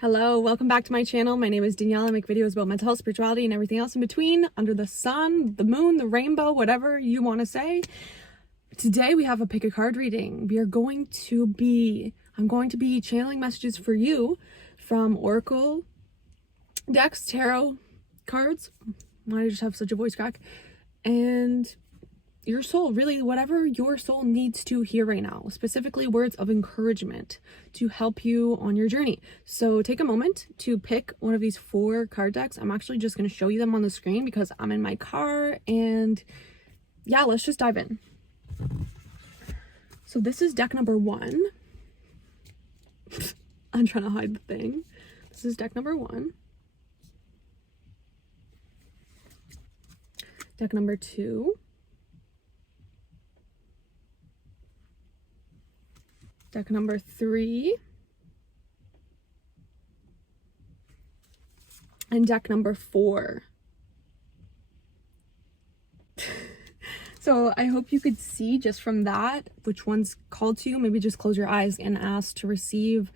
Hello, welcome back to my channel. My name is Danielle. I make videos about mental health, spirituality, and everything else in between, under the sun, the moon, the rainbow, whatever you want to say. Today we have a pick a card reading. I'm going to be channeling messages for you from Oracle decks, tarot cards. Why do I just have such a voice crack? And your soul, really whatever your soul needs to hear right now, specifically words of encouragement to help you on your journey. So take a moment to pick one of these 4 card decks. I'm actually just going to show you them on the screen because I'm in my car, and yeah, let's just dive in. So this is deck number 1. I'm trying to hide the thing. This is deck number 1. Deck number 2. Deck number 3. And deck number 4. So I hope you could see just from that which one's called to you. Maybe just close your eyes and ask to receive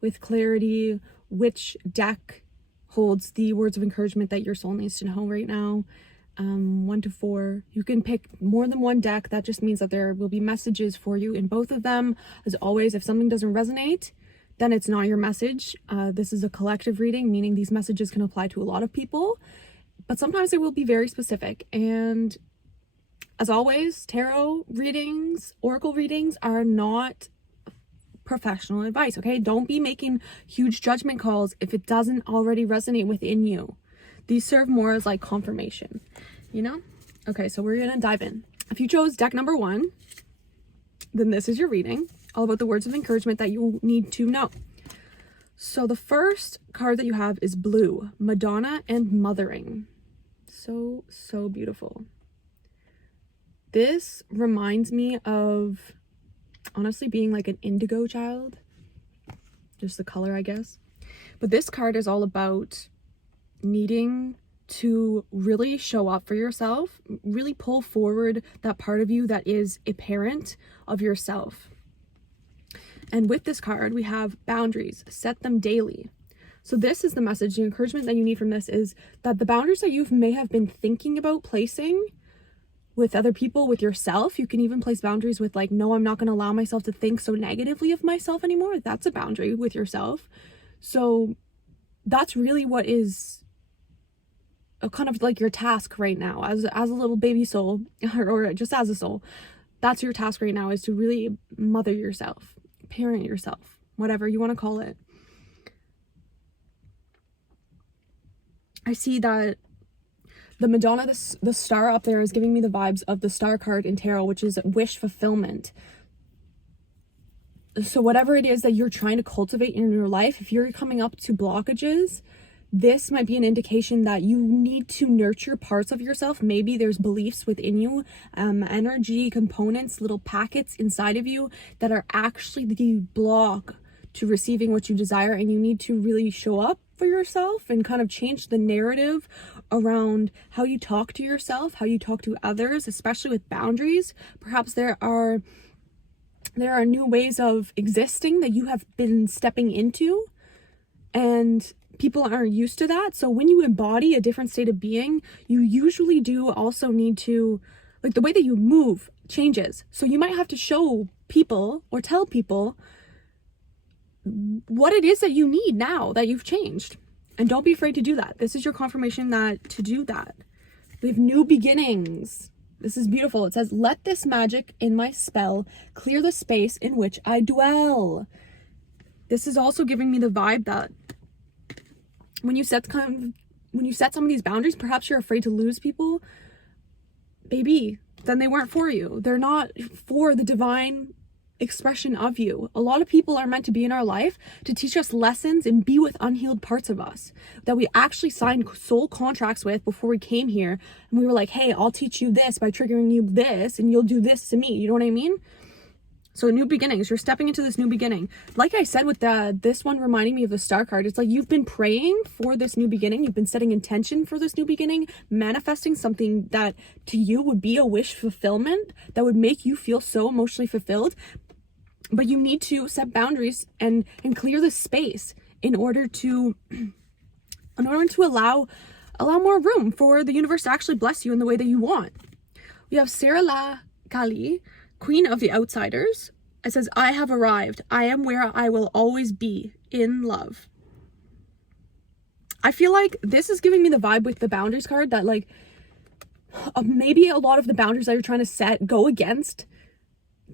with clarity which deck holds the words of encouragement that your soul needs to know right now. 1 to 4. You can pick more than one deck. That just means that there will be messages for you in both of them. As always, if something doesn't resonate, then it's not your message. This is a collective reading, meaning these messages can apply to a lot of people, but sometimes they will be very specific. And as always, tarot readings, oracle readings are not professional advice, okay? Don't be making huge judgment calls if it doesn't already resonate within you. These serve more as like confirmation, you know? Okay, so we're gonna dive in. If you chose deck number 1, then this is your reading, all about the words of encouragement that you need to know. So the first card that you have is blue, Madonna and Mothering. So beautiful. This reminds me of, honestly, being like an indigo child. Just the color, I guess. But this card is all about needing to really show up for yourself, really pull forward that part of you that is a parent of yourself. And with this card, we have boundaries, set them daily. So this is the message, the encouragement that you need from this is that the boundaries that you may have been thinking about placing with other people, with yourself, you can even place boundaries with like, no, I'm not going to allow myself to think so negatively of myself anymore. That's a boundary with yourself. So that's really what is kind of like your task right now as a little baby soul, or just as a soul. That's your task right now, is to really mother yourself, parent yourself, whatever you want to call it. I see that the Madonna, the star up there, is giving me the vibes of the star card in tarot, which is wish fulfillment. So whatever it is that you're trying to cultivate in your life, if you're coming up to blockages, this might be an indication that you need to nurture parts of yourself. Maybe there's beliefs within you, energy components, little packets inside of you that are actually the block to receiving what you desire, and you need to really show up for yourself and kind of change the narrative around how you talk to yourself, how you talk to others, especially with boundaries. Perhaps there are new ways of existing that you have been stepping into, and people aren't used to that. So when you embody a different state of being, you usually do also need to, like, the way that you move changes. So you might have to show people or tell people what it is that you need now that you've changed. And don't be afraid to do that. This is your confirmation that to do that. We have new beginnings. This is beautiful. It says, let this magic in my spell clear the space in which I dwell. This is also giving me the vibe that when you set some of these boundaries, perhaps you're afraid to lose people. Baby, then they weren't for you. They're not for the divine expression of you. A lot of people are meant to be in our life to teach us lessons and be with unhealed parts of us that we actually signed soul contracts with before we came here. And we were like, hey, I'll teach you this by triggering you this, and you'll do this to me. You know what I mean? So new beginnings, you're stepping into this new beginning. Like I said with this one reminding me of the star card, it's like you've been praying for this new beginning. You've been setting intention for this new beginning, manifesting something that to you would be a wish fulfillment that would make you feel so emotionally fulfilled. But you need to set boundaries and clear the space in order to allow more room for the universe to actually bless you in the way that you want. We have Sarah La Kali, Queen of the Outsiders. It says, I have arrived. I am where I will always be, in love. I feel like this is giving me the vibe with the boundaries card that like maybe a lot of the boundaries that you're trying to set go against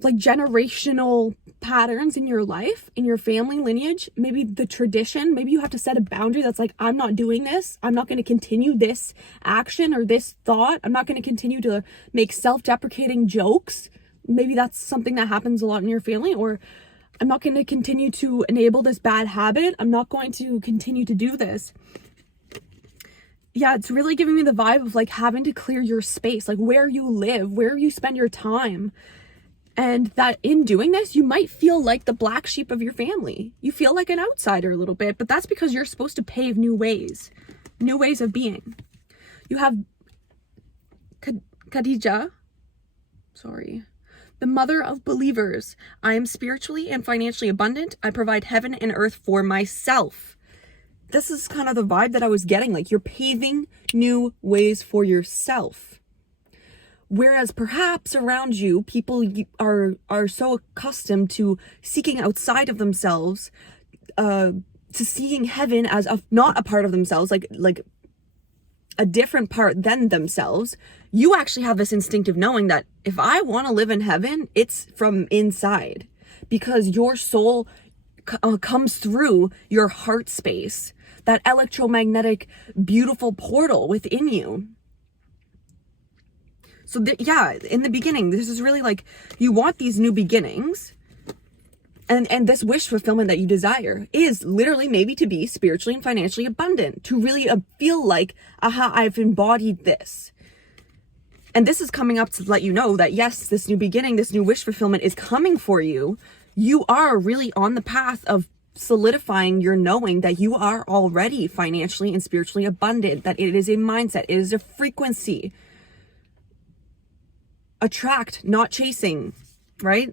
like generational patterns in your life, in your family lineage, maybe the tradition. Maybe you have to set a boundary that's like, I'm not doing this. I'm not going to continue this action or this thought. I'm not going to continue to make self-deprecating jokes. Maybe that's something that happens a lot in your family. Or I'm not going to continue to enable this bad habit. I'm not going to continue to do this. Yeah, it's really giving me the vibe of like having to clear your space, like where you live, where you spend your time. And that in doing this, you might feel like the black sheep of your family. You feel like an outsider a little bit, but that's because you're supposed to pave new ways of being. You have Khadija, the mother of believers. I am spiritually and financially abundant. I provide heaven and earth for myself. This is kind of the vibe that I was getting. Like you're paving new ways for yourself. Whereas perhaps around you, people are so accustomed to seeking outside of themselves, to seeing heaven as not a part of themselves, like a different part than themselves. You actually have this instinctive knowing that if I want to live in heaven, it's from inside, because your soul comes through your heart space, that electromagnetic, beautiful portal within you. So in the beginning, this is really like, you want these new beginnings, and this wish fulfillment that you desire is literally maybe to be spiritually and financially abundant, to really feel like, aha, I've embodied this. And this is coming up to let you know that yes, this new beginning, this new wish fulfillment is coming for you. You are really on the path of solidifying your knowing that you are already financially and spiritually abundant, that it is a mindset, it is a frequency. Attract, not chasing, right?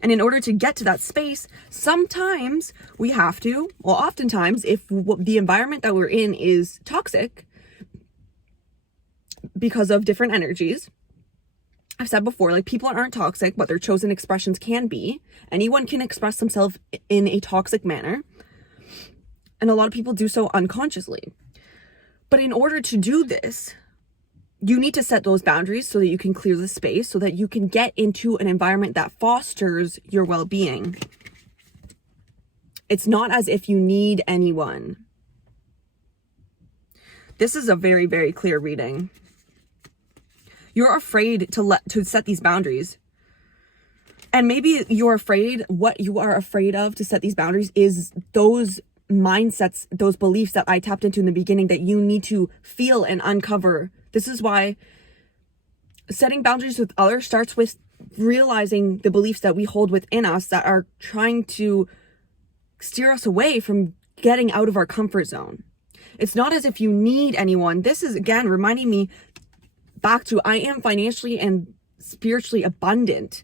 And in order to get to that space, sometimes we have to, well, oftentimes, if the environment that we're in is toxic because of different energies, I've said before, like people aren't toxic, but their chosen expressions can be. Anyone can express themselves in a toxic manner. And a lot of people do so unconsciously. But in order to do this, you need to set those boundaries so that you can clear the space, so that you can get into an environment that fosters your well-being. It's not as if you need anyone. This is a very, very clear reading. You're afraid to set these boundaries. And maybe you're afraid, what you are afraid of to set these boundaries is those mindsets, those beliefs that I tapped into in the beginning that you need to feel and uncover. This is why setting boundaries with others starts with realizing the beliefs that we hold within us that are trying to steer us away from getting out of our comfort zone. It's not as if you need anyone. This is, again, reminding me back to I am financially and spiritually abundant.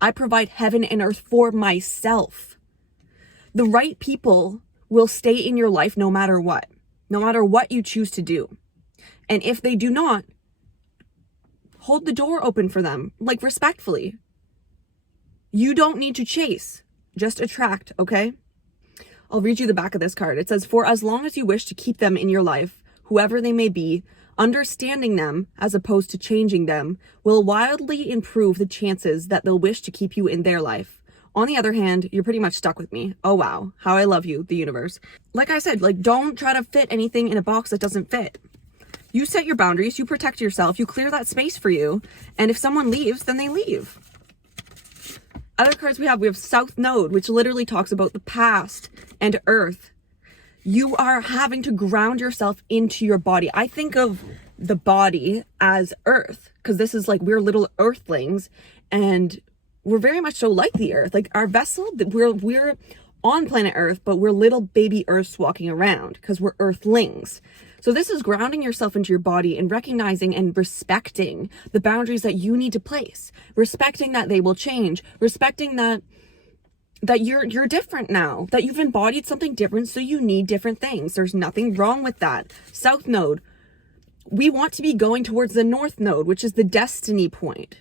I provide heaven and earth for myself. The right people will stay in your life no matter what you choose to do. And if they do not, hold the door open for them, like respectfully. You don't need to chase, just attract, okay? I'll read you the back of this card. It says, for as long as you wish to keep them in your life, whoever they may be, understanding them as opposed to changing them will wildly improve the chances that they'll wish to keep you in their life. On the other hand, you're pretty much stuck with me. Oh wow, how I love you, the universe. Like I said, like don't try to fit anything in a box that doesn't fit. You set your boundaries, you protect yourself, you clear that space for you, and if someone leaves, then they leave. Other cards we have South Node, which literally talks about the past and earth. You are having to ground yourself into your body. I think of the body as earth, because this is like, we're little earthlings, and we're very much so like the earth. Like our vessel, we're on planet Earth, but we're little baby Earths walking around because we're earthlings. So this is grounding yourself into your body and recognizing and respecting the boundaries that you need to place, respecting that they will change, respecting that that you're different now, that you've embodied something different, so you need different things. There's nothing wrong with that. South node. We want to be going towards the north node, which is the destiny point.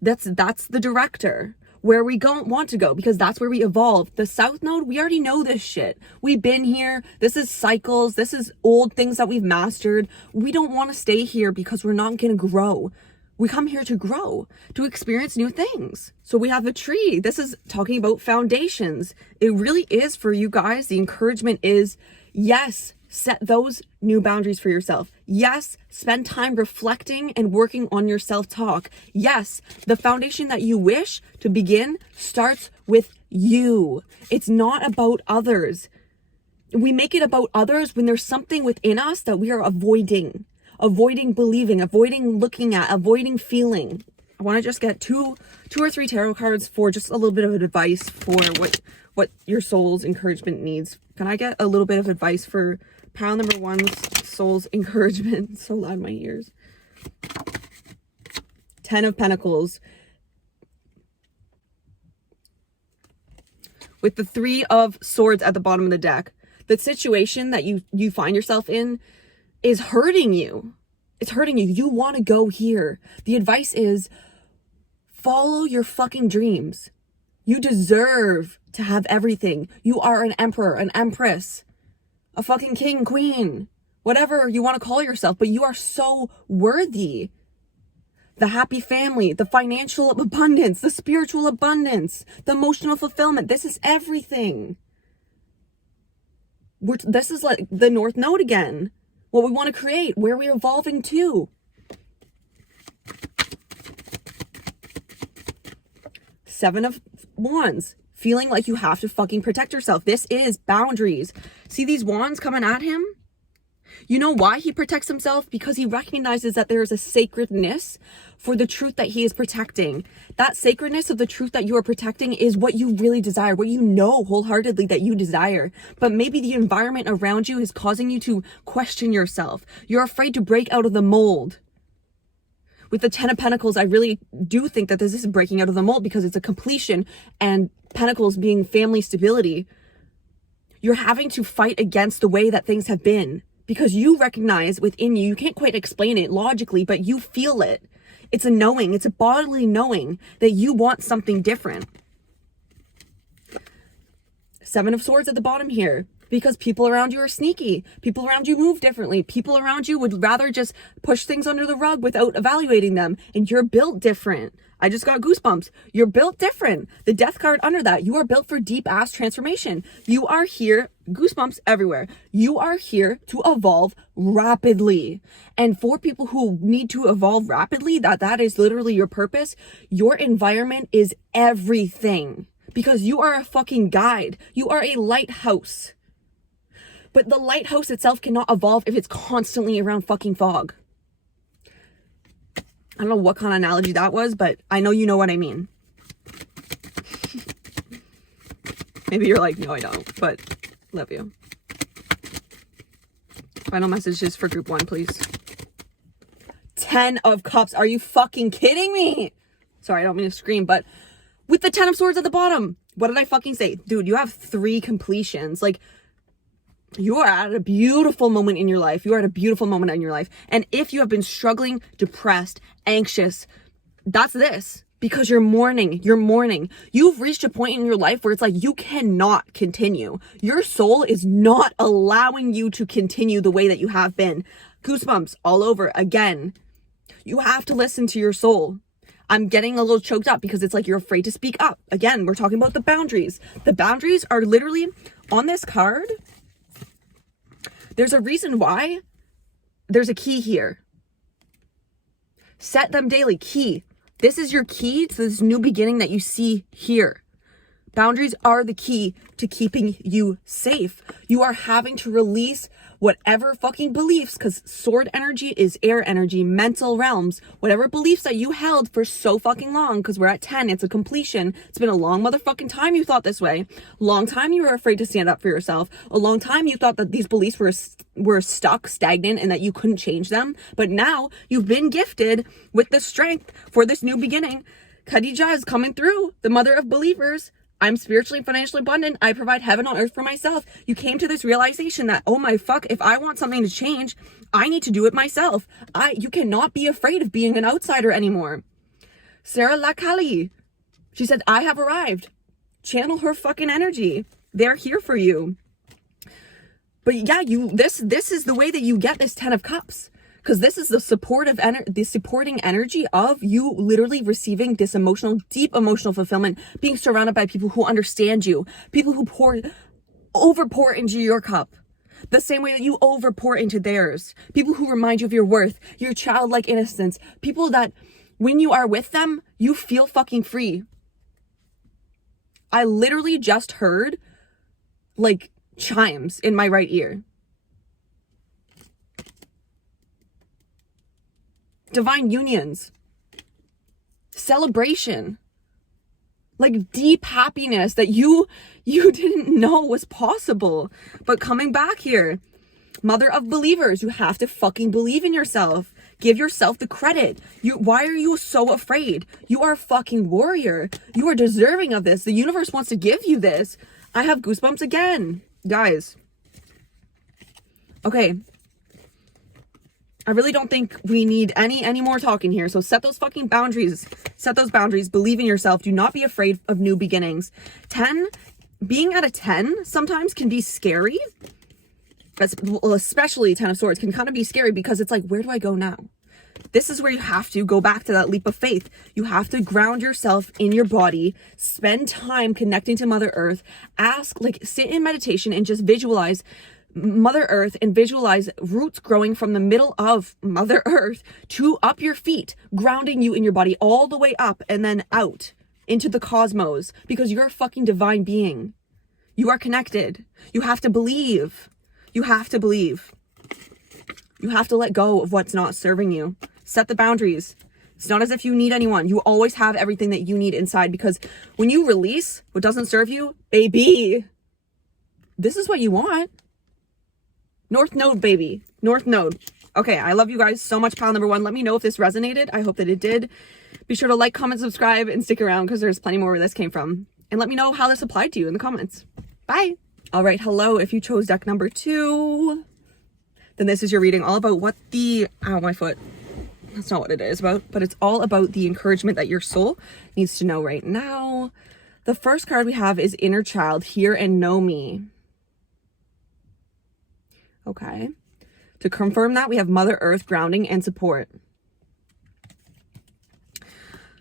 That's the director, where we don't want to go, because that's where we evolve. The south node, we already know this shit. We've been here. This is cycles. This is old things that we've mastered. We don't want to stay here because we're not going to grow. We come here to grow, to experience new things. So we have a tree. This is talking about foundations. It really is for you guys. The encouragement is, yes, set those new boundaries for yourself. Yes, spend time reflecting and working on your self-talk. Yes, the foundation that you wish to begin starts with you. It's not about others. We make it about others when there's something within us that we are avoiding believing, avoiding looking at, avoiding feeling. I want to just get two or three tarot cards for just a little bit of advice for what your soul's encouragement needs. Can I get a little bit of advice for pile number one's soul's encouragement? So loud in my ears. 10 of Pentacles. With the 3 of Swords at the bottom of the deck. The situation that you find yourself in is hurting you. It's hurting you. You want to go here. The advice is follow your fucking dreams. You deserve to have everything. You are an emperor, an empress, a fucking king, queen, whatever you want to call yourself, but you are so worthy. The happy family, the financial abundance, the spiritual abundance, the emotional fulfillment. This is everything. This is like the North Node again. What we want to create, where we're evolving to. 7 of Wands. Feeling like you have to fucking protect yourself. This is boundaries. See these wands coming at him? You know why he protects himself? Because he recognizes that there is a sacredness for the truth that he is protecting. That sacredness of the truth that you are protecting is what you really desire, what you know wholeheartedly that you desire. But maybe the environment around you is causing you to question yourself. You're afraid to break out of the mold. With the 10 of Pentacles, I really do think that this is breaking out of the mold because it's a completion, and Pentacles being family stability. You're having to fight against the way that things have been. Because you recognize within you, you can't quite explain it logically, but you feel it. It's a knowing, it's a bodily knowing that you want something different. 7 of Swords at the bottom here. Because people around you are sneaky. People around you move differently. People around you would rather just push things under the rug without evaluating them. And you're built different. I just got goosebumps. You're built different. The Death card under that. You are built for deep ass transformation. You are here. Goosebumps everywhere. You are here to evolve rapidly. And for people who need to evolve rapidly, that is literally your purpose. Your environment is everything. Because you are a fucking guide. You are a lighthouse. But the lighthouse itself cannot evolve if it's constantly around fucking fog. I don't know what kind of analogy that was, but I know you know what I mean. Maybe you're like, no, I don't, but love you. Final messages for group 1, please. 10 of Cups. Are you fucking kidding me? Sorry, I don't mean to scream, but with the 10 of Swords at the bottom, what did I fucking say? Dude, you have 3 completions. Like, you are at a beautiful moment in your life. You are at a beautiful moment in your life. And if you have been struggling, depressed, anxious, that's this. Because you're mourning. You're mourning. You've reached a point in your life where it's like you cannot continue. Your soul is not allowing you to continue the way that you have been. Goosebumps all over again. You have to listen to your soul. I'm getting a little choked up because it's like you're afraid to speak up. Again, we're talking about the boundaries. The boundaries are literally on this card. There's a reason why. There's a key here. Set them daily. Key. This is your key to this new beginning that you see here. Boundaries are the key to keeping you safe. You are having to release whatever fucking beliefs, because sword energy is air energy, mental realms, whatever beliefs that you held for so fucking long, because we're at 10, it's a completion. It's been a long motherfucking time you thought this way. Long time you were afraid to stand up for yourself. A long time you thought that these beliefs were stuck, stagnant, and that you couldn't change them. But now you've been gifted with the strength for this new beginning. Khadija is coming through, the mother of believers. I'm spiritually and financially abundant. I provide heaven on earth for myself. You came to this realization that, oh my fuck, if I want something to change, I need to do it myself. You cannot be afraid of being an outsider anymore. Sarah Lacali, she said, I have arrived. Channel her fucking energy. They're here for you. But yeah, this is the way that you get this 10 of Cups. Because this is the supporting energy of you literally receiving this deep emotional fulfillment, being surrounded by people who understand you, people who overpour into your cup, the same way that you overpour into theirs, people who remind you of your worth, your childlike innocence, people that when you are with them, you feel fucking free. I literally just heard like chimes in my right ear. Divine unions, celebration, like deep happiness that you didn't know was possible. But coming back here, mother of believers, you have to fucking believe in yourself. Give yourself the credit. Why are you so afraid? You are a fucking warrior. You are deserving of this. The universe wants to give you this. I have goosebumps again, guys. Okay. I really don't think we need any more talking here. So set those fucking boundaries. Set those boundaries. Believe in yourself. Do not be afraid of new beginnings. 10, being at a 10 sometimes can be scary. Especially 10 of Swords can kind of be scary because it's like, where do I go now? This is where you have to go back to that leap of faith. You have to ground yourself in your body, spend time connecting to Mother Earth, sit in meditation and just visualize Mother Earth and visualize roots growing from the middle of Mother Earth to up your feet, grounding you in your body all the way up and then out into the cosmos, because you're a fucking divine being. You are connected. You have to believe. You have to believe. You have to let go of what's not serving you. Set the boundaries. It's not as if you need anyone. You always have everything that you need inside, because when you release what doesn't serve you, baby, this is what you want. North Node, baby. North Node. Okay, I love you guys so much, pile number 1. Let me know if this resonated. I hope that it did. Be sure to like, comment, subscribe, and stick around because there's plenty more where this came from. And let me know how this applied to you in the comments. Bye. All right, hello. If you chose deck number 2, then this is your reading all about what ow, my foot. That's not what it is about, but it's all about the encouragement that your soul needs to know right now. The first card we have is Inner Child, Hear and Know Me. Okay. To confirm that, we have Mother Earth, grounding and support.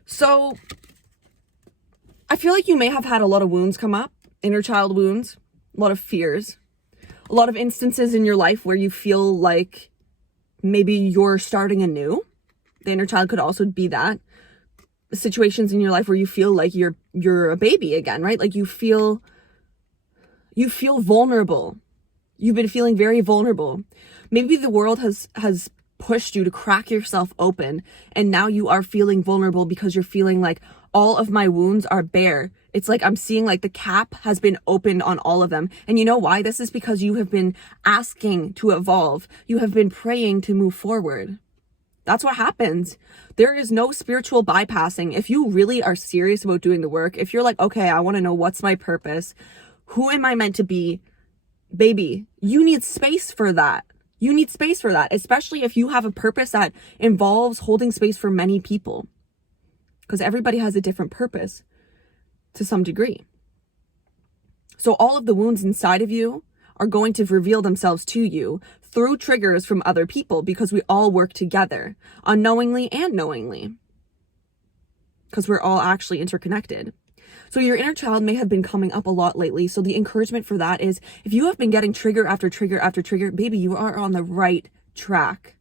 So I feel like you may have had a lot of wounds come up, inner child wounds, a lot of fears, a lot of instances in your life where you feel like maybe you're starting anew. The inner child could also be that. Situations in your life where you feel like you're a baby again, right? Like you feel vulnerable. You've been feeling very vulnerable. Maybe the world has pushed you to crack yourself open, and now you are feeling vulnerable because you're feeling like all of my wounds are bare. It's like I'm seeing like the cap has been opened on all of them. And you know why? This is because you have been asking to evolve. You have been praying to move forward. That's what happens. There is no spiritual bypassing. If you really are serious about doing the work, if you're like, okay, I want to know what's my purpose, who am I meant to be, baby, you need space for that. You need space for that, especially if you have a purpose that involves holding space for many people, because everybody has a different purpose to some degree. So all of the wounds inside of you are going to reveal themselves to you through triggers from other people, because we all work together, unknowingly and knowingly, because we're all actually interconnected. So your inner child may have been coming up a lot lately. So the encouragement for that is, if you have been getting trigger after trigger after trigger, baby, you are on the right track.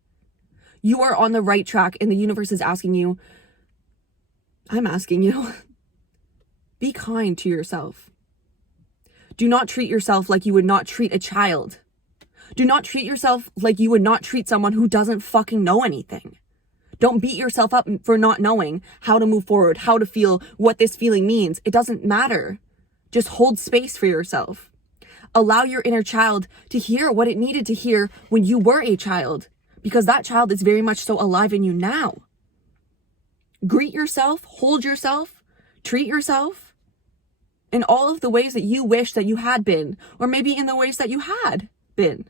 You are on the right track, and the universe is asking you, I'm asking you, be kind to yourself. Do not treat yourself like you would not treat a child. Do not treat yourself like you would not treat someone who doesn't fucking know anything. Don't beat yourself up for not knowing how to move forward, how to feel, what this feeling means. It doesn't matter. Just hold space for yourself. Allow your inner child to hear what it needed to hear when you were a child, because that child is very much so alive in you now. Greet yourself, hold yourself, treat yourself, in all of the ways that you wish that you had been, or maybe in the ways that you had been.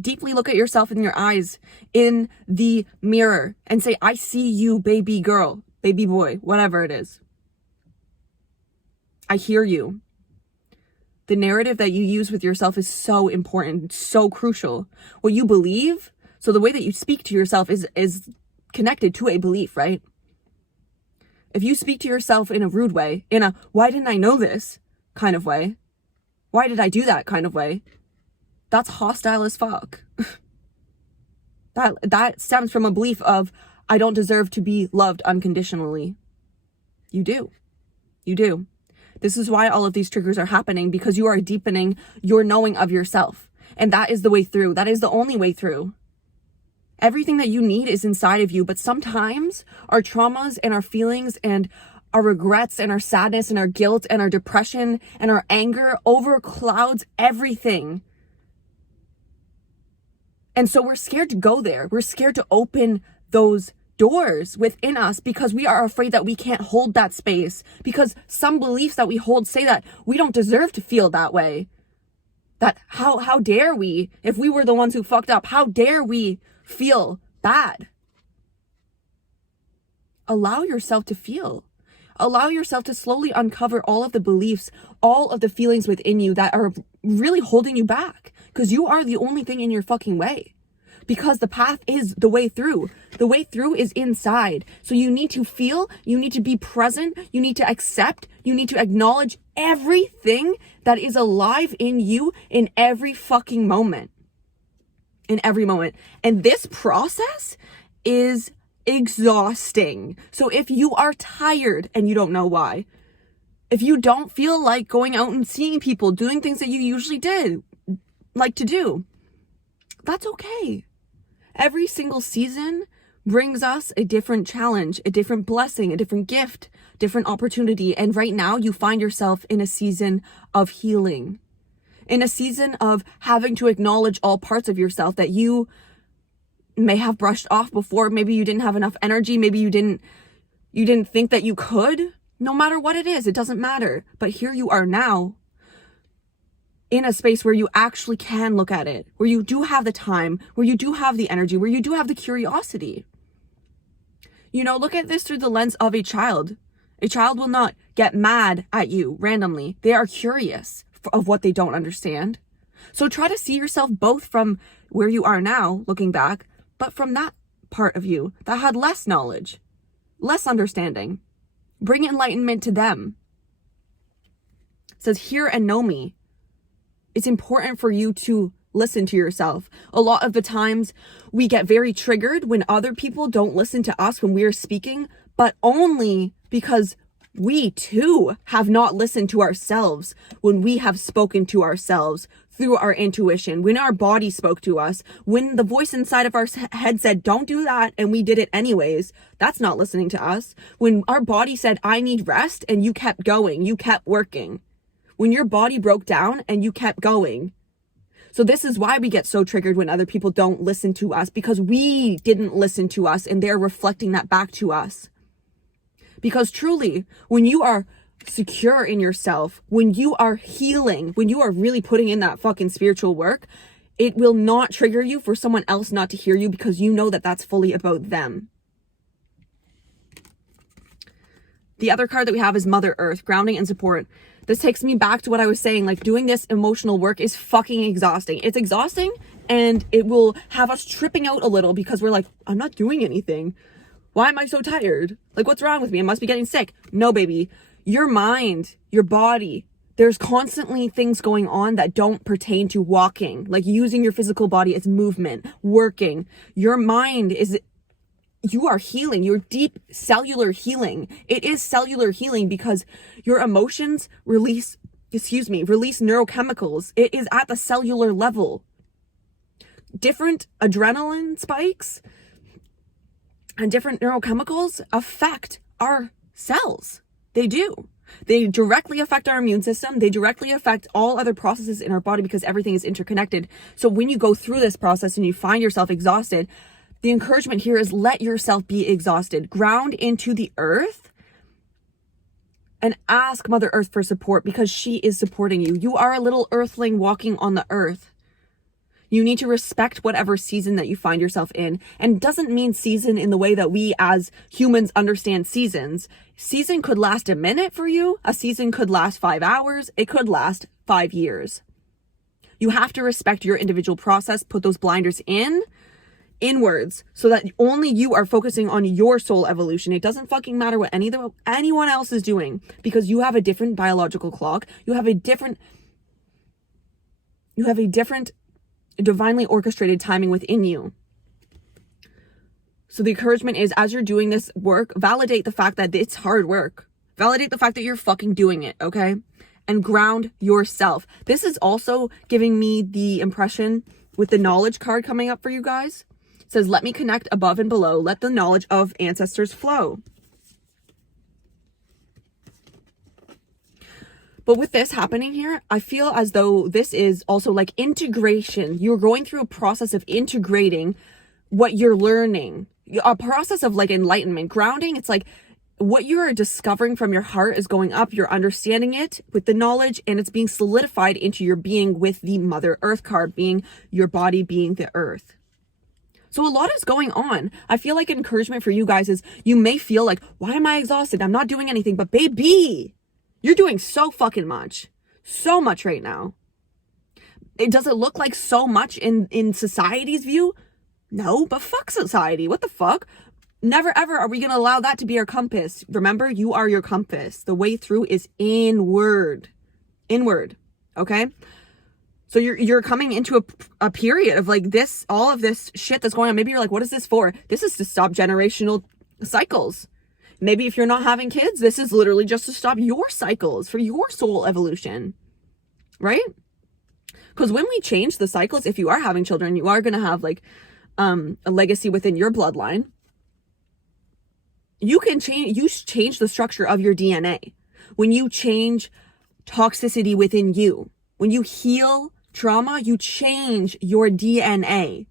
Deeply look at yourself in your eyes in the mirror and say, I see you, baby girl, baby boy, whatever it is. I hear you. The narrative that you use with yourself is so important, so crucial. What you believe, so the way that you speak to yourself is connected to a belief, right? If you speak to yourself in a rude way, in a why didn't I know this kind of way, why did I do that kind of way, that's hostile as fuck. That stems from a belief of, I don't deserve to be loved unconditionally. You do. You do. This is why all of these triggers are happening, because you are deepening your knowing of yourself. And that is the way through. That is the only way through. Everything that you need is inside of you. But sometimes our traumas and our feelings and our regrets and our sadness and our guilt and our depression and our anger overclouds everything. And so we're scared to go there. We're scared to open those doors within us because we are afraid that we can't hold that space, because some beliefs that we hold say that we don't deserve to feel that way. That how dare we, if we were the ones who fucked up, how dare we feel bad? Allow yourself to feel. Allow yourself to slowly uncover all of the beliefs, all of the feelings within you that are really holding you back, because you are the only thing in your fucking way. Because the path is the way through. The way through is inside. So you need to feel, you need to be present, you need to accept, you need to acknowledge everything that is alive in you in every fucking moment. In every moment. And this process is exhausting. So if you are tired and you don't know why, if you don't feel like going out and seeing people, doing things that you usually like to do, that's okay. Every single season brings us a different challenge, a different blessing, a different gift, different opportunity. And right now you find yourself in a season of healing, in a season of having to acknowledge all parts of yourself that you may have brushed off before. Maybe you didn't have enough energy. Maybe you didn't think that you could. No matter what it is, it doesn't matter. But here you are now, in a space where you actually can look at it, where you do have the time, where you do have the energy, where you do have the curiosity. You know, look at this through the lens of a child. A child will not get mad at you randomly. They are curious of what they don't understand. So try to see yourself both from where you are now, looking back, but from that part of you that had less knowledge, less understanding. Bring enlightenment to them. It says, hear and know me. It's important for you to listen to yourself. A lot of the times we get very triggered when other people don't listen to us when we are speaking, but only because we too have not listened to ourselves when we have spoken to ourselves through our intuition, when our body spoke to us, when the voice inside of our head said, don't do that, and we did it anyways. That's not listening to us. When our body said, I need rest, and you kept going, you kept working. When your body broke down and you kept going. So this is why we get so triggered when other people don't listen to us, because we didn't listen to us and they're reflecting that back to us. Because truly, when you are secure in yourself, when you are healing, when you are really putting in that fucking spiritual work, it will not trigger you for someone else not to hear you, because you know that that's fully about them. The other card that we have is Mother Earth, grounding and support. This takes me back to what I was saying, like doing this emotional work is fucking exhausting. It's exhausting, and it will have us tripping out a little because we're like, I'm not doing anything. Why am I so tired? Like, what's wrong with me? I must be getting sick. No, baby. Your mind, your body, there's constantly things going on that don't pertain to walking, like using your physical body as movement, working. Your mind is... You are healing, your deep cellular healing. It is cellular healing because your emotions release neurochemicals. It is at the cellular level. Different adrenaline spikes and different neurochemicals affect our cells. They do. They directly affect our immune system. They directly affect all other processes in our body because everything is interconnected. So when you go through this process and you find yourself exhausted, the encouragement here is let yourself be exhausted. Ground into the earth. and ask Mother Earth for support, because she is supporting you. You are a little earthling walking on the earth. You need to respect whatever season that you find yourself in. And it doesn't mean season in the way that we as humans understand seasons. Season could last a minute for you. A season could last 5 hours. It could last 5 years. You have to respect your individual process, put those blinders inwards, so that only you are focusing on your soul evolution. It doesn't fucking matter what anyone else is doing, because you have a different biological clock. You have a different divinely orchestrated timing within you. So the encouragement is, as you're doing this work, validate the fact that it's hard work. Validate the fact that you're fucking doing it, okay? And ground yourself. This is also giving me the impression with the knowledge card coming up for you guys. It says, let me connect above and below. Let the knowledge of ancestors flow. But with this happening here, I feel as though this is also like integration. You're going through a process of integrating what you're learning. A process of like enlightenment. Grounding, it's like what you are discovering from your heart is going up. You're understanding it with the knowledge, and it's being solidified into your being with the Mother Earth card, being your body, being the earth. So a lot is going on. I feel like encouragement for you guys is, you may feel like, why am I exhausted? I'm not doing anything. But baby, you're doing so fucking much. So much right now. Does it look like so much in society's view? No, but fuck society. What the fuck? Never ever are we going to allow that to be our compass. Remember, you are your compass. The way through is inward. Inward. Okay? So you're coming into a period of like this, all of this shit that's going on. Maybe you're like, what is this for? This is to stop generational cycles. Maybe if you're not having kids, this is literally just to stop your cycles for your soul evolution, right? Because when we change the cycles, if you are having children, you are going to have like a legacy within your bloodline. You change the structure of your DNA. When you change toxicity within you, when you heal trauma, you change your DNA.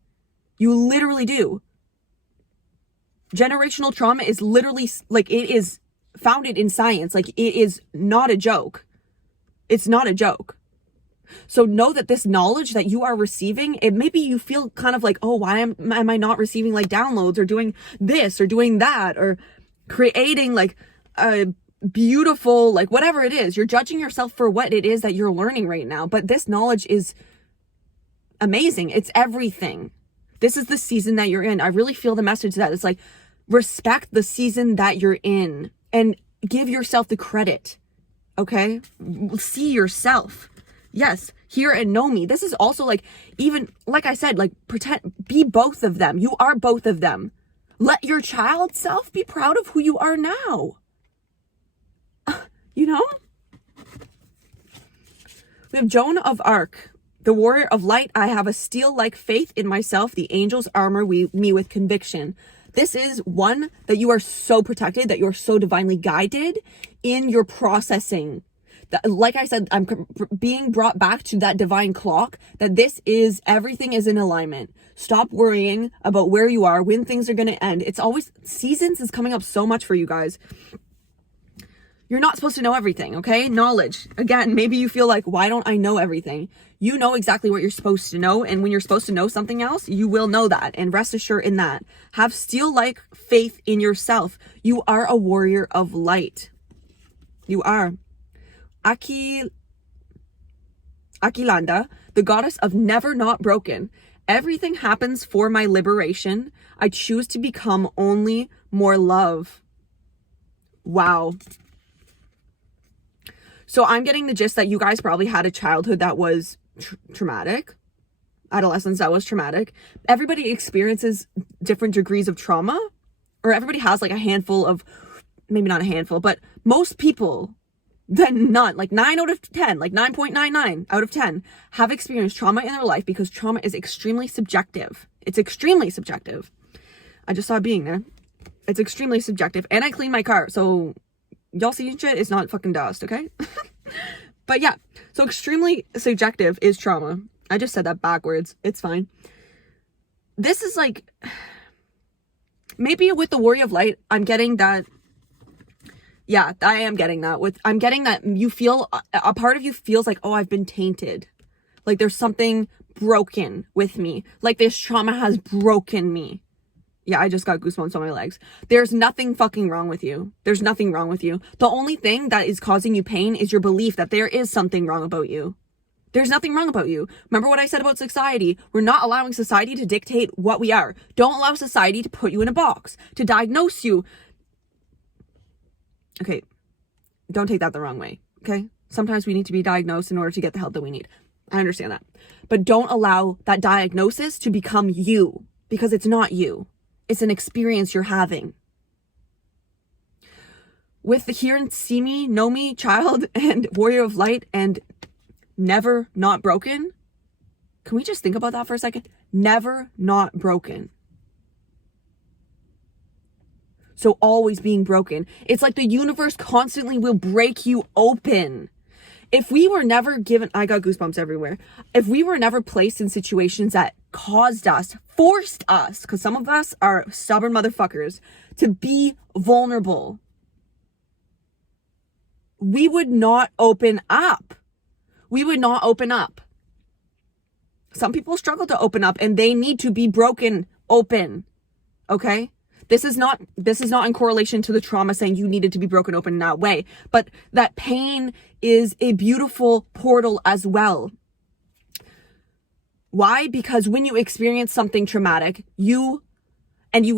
You literally do. Generational trauma is literally like, it is founded in science. Like, it is not a joke. It's not a joke. So know that this knowledge that you are receiving, it maybe you feel kind of like, oh, why am I not receiving like downloads or doing this or doing that or creating like a beautiful, like whatever it is. You're judging yourself for what it is that you're learning right now. But this knowledge is amazing. It's everything. This is the season that you're in. I really feel the message that it's like, respect the season that you're in and give yourself the credit. Okay? See yourself. Yes, hear and know me. This is also like, even like I said, like be both of them. You are both of them. Let your child self be proud of who you are now. You know? We have Joan of Arc. The warrior of light, I have a steel-like faith in myself. The angels armor me with conviction. This is one that you are so protected, that you're so divinely guided in your processing. Like I said, I'm being brought back to that divine clock, that this is, everything is in alignment. Stop worrying about where you are, when things are going to end. It's always, seasons is coming up so much for you guys. You're not supposed to know everything, okay? Knowledge. Again, maybe you feel like, why don't I know everything? You know exactly what you're supposed to know. And when you're supposed to know something else, you will know that. And rest assured in that. Have steel-like faith in yourself. You are a warrior of light. You are. Aquilanda, the goddess of never not broken. Everything happens for my liberation. I choose to become only more love. Wow. So I'm getting the gist that you guys probably had a childhood that was traumatic. Adolescence that was traumatic. Everybody experiences different degrees of trauma. Or everybody has like a handful of, maybe not a handful, but most people, then none, like 9 out of 10, like 9.99 out of 10 have experienced trauma in their life, because trauma is extremely subjective. It's extremely subjective. I just saw a being there. It's extremely subjective. And I cleaned my car, so y'all see shit, it's not fucking dust, okay? But yeah, so extremely subjective is trauma. I just said that backwards. It's fine. This is like, maybe with the Warrior of Light, I'm getting that Yeah, I am getting that. I'm getting that you feel, a part of you feels like, oh, I've been tainted. Like there's something broken with me. Like this trauma has broken me. Yeah, I just got goosebumps on my legs. There's nothing fucking wrong with you. There's nothing wrong with you. The only thing that is causing you pain is your belief that there is something wrong about you. There's nothing wrong about you. Remember what I said about society? We're not allowing society to dictate what we are. Don't allow society to put you in a box, to diagnose you. Okay, don't take that the wrong way, okay? Sometimes we need to be diagnosed in order to get the help that we need. I understand that. But don't allow that diagnosis to become you, because it's not you. It's an experience you're having. With the Hear and See Me, Know Me child and Warrior of Light and Never Not Broken, can we just think about that for a second? Never not broken. So always being broken. It's like the universe constantly will break you open. If we were never given, I got goosebumps everywhere. If we were never placed in situations that caused us, forced us, because some of us are stubborn motherfuckers, to be vulnerable, we would not open up. We would not open up. Some people struggle to open up and they need to be broken open. Okay? This is not in correlation to the trauma saying you needed to be broken open in that way, but that pain is a beautiful portal as well. Why? Because when you experience something traumatic, you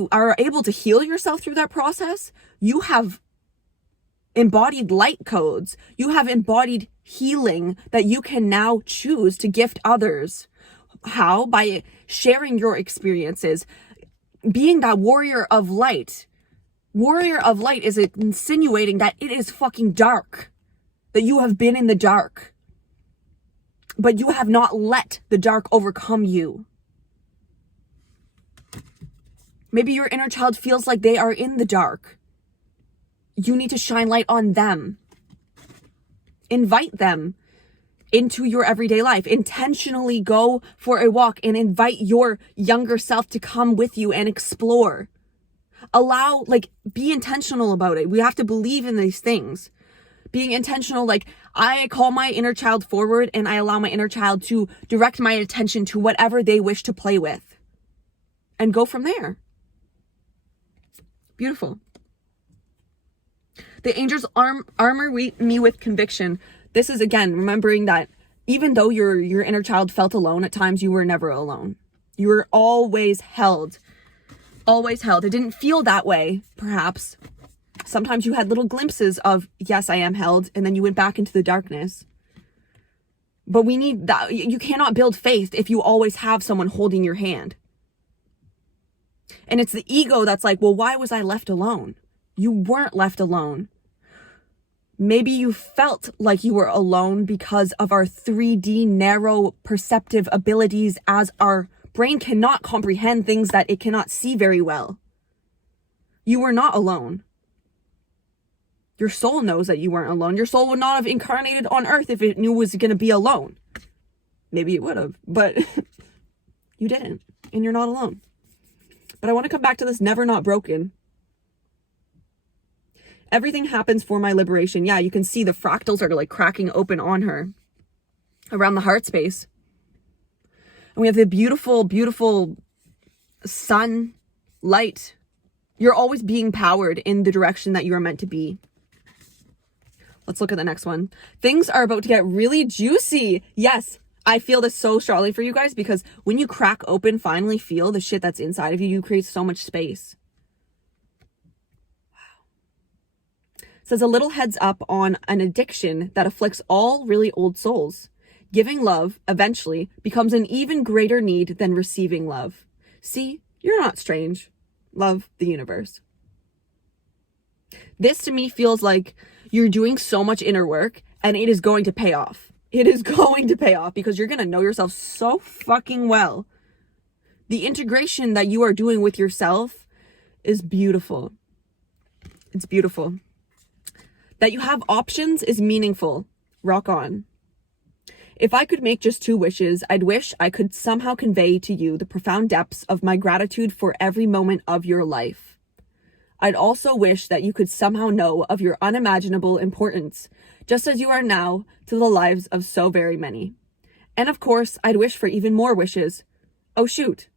are able to heal yourself through that process, you have embodied light codes. You have embodied healing that you can now choose to gift others. How? By sharing your experiences. Being that warrior of light. Warrior of light is insinuating that it is fucking dark. That you have been in the dark. But you have not let the dark overcome you. Maybe your inner child feels like they are in the dark. You need to shine light on them. Invite them into your everyday life. Intentionally go for a walk and invite your younger self to come with you and explore. Be intentional about it. We have to believe in these things. Being intentional, I call my inner child forward and I allow my inner child to direct my attention to whatever they wish to play with. And go from there. Beautiful. The angels armor me with conviction. This is, again, remembering that even though your inner child felt alone at times, you were never alone. You were always held. Always held. It didn't feel that way, perhaps. Sometimes you had little glimpses of, yes, I am held, and then you went back into the darkness. But we need that. You cannot build faith if you always have someone holding your hand. And it's the ego that's like, well, why was I left alone? You weren't left alone. Maybe you felt like you were alone because of our 3D narrow perceptive abilities, as our brain cannot comprehend things that it cannot see very well. You were not alone. Your soul knows that you weren't alone. Your soul would not have incarnated on earth if it knew it was going to be alone. Maybe it would have, but you didn't, and you're not alone. But I want to come back to this never not broken. Everything happens for my liberation. Yeah, you can see the fractals are cracking open on her around the heart space. And we have the beautiful, beautiful sun light. You're always being powered in the direction that you are meant to be. Let's look at the next one. Things are about to get really juicy. Yes, I feel this so strongly for you guys, because when you crack open, finally feel the shit that's inside of you, you create so much space. Says a little heads up on an addiction that afflicts all really old souls. Giving love eventually becomes an even greater need than receiving love. See, you're not strange. Love the universe. This to me feels like you're doing so much inner work and it is going to pay off. It is going to pay off because you're going to know yourself so fucking well. The integration that you are doing with yourself is beautiful. It's beautiful. That you have options is meaningful. Rock on. If I could make just 2 wishes, I'd wish I could somehow convey to you the profound depths of my gratitude for every moment of your life. I'd also wish that you could somehow know of your unimaginable importance, just as you are now to the lives of so very many. And of course, I'd wish for even more wishes. Oh shoot,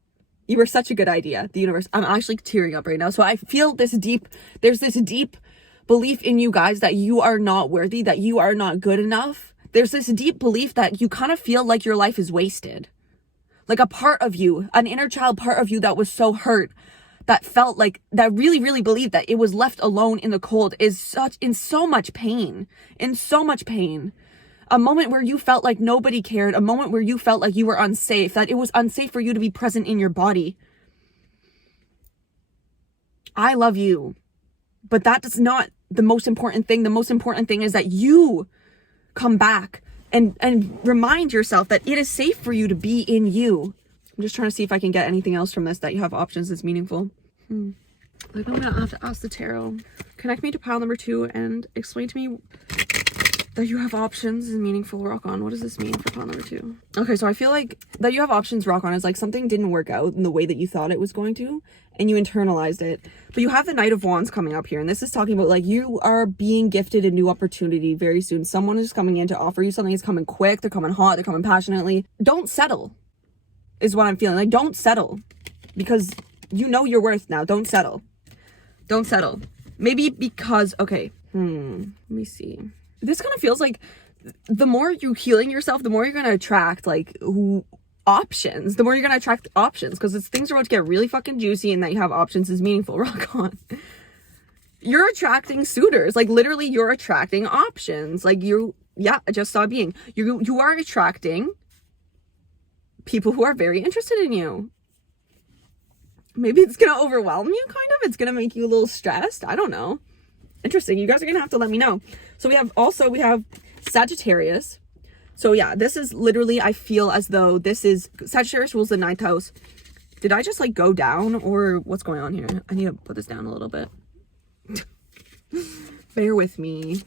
you were such a good idea, the universe. I'm actually tearing up right now. So I feel there's this deep belief in you guys that you are not worthy, that you are not good enough. There's this deep belief that you kind of feel like your life is wasted. Like a part of you, an inner child part of you that was so hurt, that felt like, that really, really believed that it was left alone in the cold, is in so much pain. A moment where you felt like nobody cared, a moment where you felt like you were unsafe, that it was unsafe for you to be present in your body. I love you, but that is not the most important thing. The most important thing is that you come back and remind yourself that it is safe for you to be in you. I'm just trying to see if I can get anything else from this that you have options that's meaningful. Like, I'm gonna have to ask the tarot. Connect me to pile number 2 and explain to me that you have options is meaningful. Rock on. What does this mean for pile number 2? Okay, so I feel like that you have options, rock on, is like something didn't work out in the way that you thought it was going to, and you internalized it. But you have the Knight of Wands coming up here, and this is talking about like you are being gifted a new opportunity very soon. Someone is coming in to offer you something. It's coming quick, they're coming hot, they're coming passionately. Don't settle is what I'm feeling. Like, don't settle, because you know your worth now. Don't settle. Maybe because, okay, let me see. This kind of feels like the more you healing yourself, the more you're going to attract like options. The more you're going to attract options, because things are about to get really fucking juicy, and that you have options is meaningful. Rock on. You're attracting suitors. Like, literally, you're attracting options. Like, I just saw being. You are attracting people who are very interested in you. Maybe it's going to overwhelm you, kind of. It's going to make you a little stressed. I don't know. Interesting. You guys are going to have to let me know. So we have Sagittarius. So yeah, this is literally, I feel as though this is, Sagittarius rules the 9th house. Did I just like go down, or what's going on here? I need to put this down a little bit. Bear with me.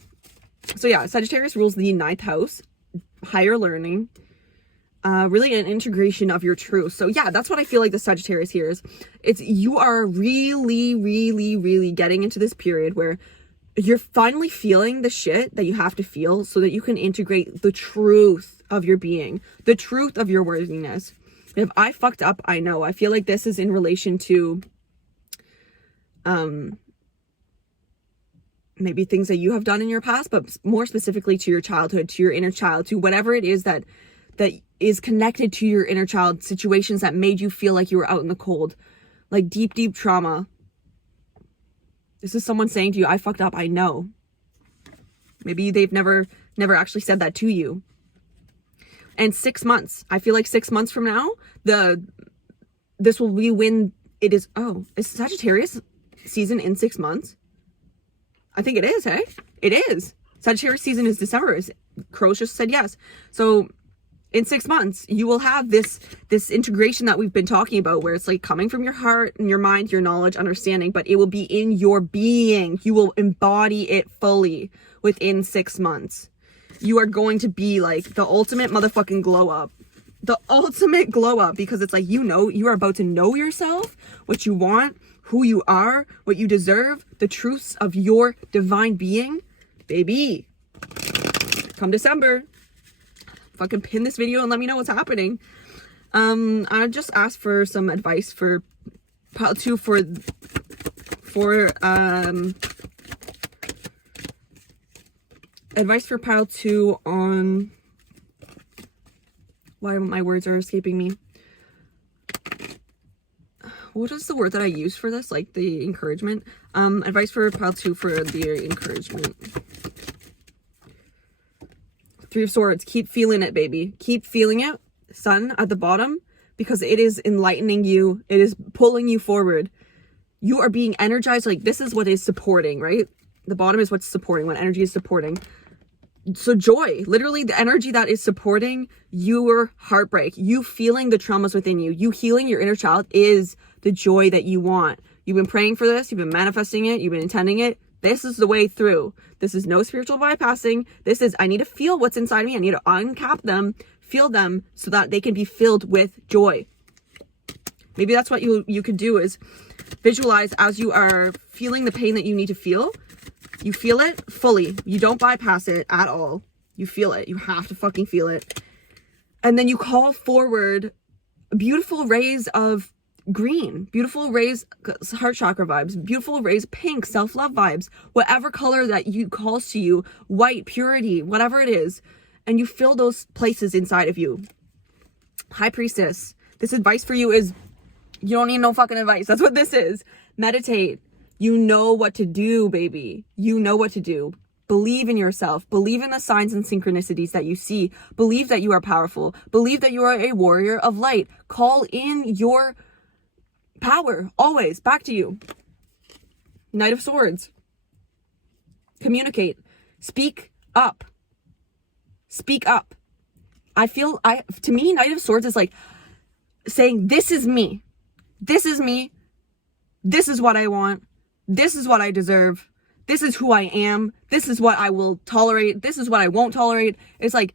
So yeah, Sagittarius rules the 9th house, higher learning, really an integration of your truth. So yeah, that's what I feel like the Sagittarius here is. It's, you are really, really, really getting into this period where you're finally feeling the shit that you have to feel so that you can integrate the truth of your being, the truth of your worthiness. If I fucked up, I know. I feel like this is in relation to maybe things that you have done in your past, but more specifically to your childhood, to your inner child, to whatever it is that is connected to your inner child, situations that made you feel like you were out in the cold, like deep, deep trauma. This is someone saying to you, I fucked up, I know. Maybe they've never actually said that to you. And 6 months, I feel like 6 months from now, this will be when it is, is Sagittarius season in 6 months? I think it is, hey? It is. Sagittarius season is December. Crows just said yes. So in 6 months, you will have this integration that we've been talking about, where it's like coming from your heart and your mind, your knowledge, understanding, but it will be in your being. You will embody it fully within 6 months. You are going to be like the ultimate motherfucking glow up. The ultimate glow up, because it's like, you know, you are about to know yourself, what you want, who you are, what you deserve, the truths of your divine being. Baby, come December, fucking pin this video and let me know what's happening. I just asked for some advice for pile 2 for advice for pile 2 on, why my words are escaping me. What is the word that I use for this? Like the encouragement. Advice for pile 2 for the encouragement. 3 of Swords. Keep feeling it, baby. Keep feeling it. Sun at the bottom, because it is enlightening you. It is pulling you forward. You are being energized. Like, this is what is supporting, right? The bottom is what's supporting, what energy is supporting. So joy, literally the energy that is supporting your heartbreak, you feeling the traumas within you, you healing your inner child, is the joy that you want. You've been praying for this. You've been manifesting it. You've been intending it. This is the way through. This is no spiritual bypassing. This is, I need to feel what's inside me. I need to uncap them, feel them, so that they can be filled with joy. Maybe that's what you could do, is Visualize as you are feeling the pain that you need to feel. You feel it fully. You don't bypass it at all. You feel it. You have to fucking feel it. And then you call forward beautiful rays of green, beautiful rays, heart chakra vibes, beautiful rays, pink, self-love vibes, whatever color that you calls to you, white, purity, whatever it is. And you fill those places inside of you. High Priestess, this advice for you is, you don't need no fucking advice. That's what this is. Meditate. You know what to do, baby. You know what to do. Believe in yourself. Believe in the signs and synchronicities that you see. Believe that you are powerful. Believe that you are a warrior of light. Call in your power. Always. Back to you. Knight of Swords. Communicate. Speak up. Speak up. To me, Knight of Swords is like saying, this is me. This is me. This is what I want. This is what I deserve. This is who I am. This is what I will tolerate. This is what I won't tolerate. It's like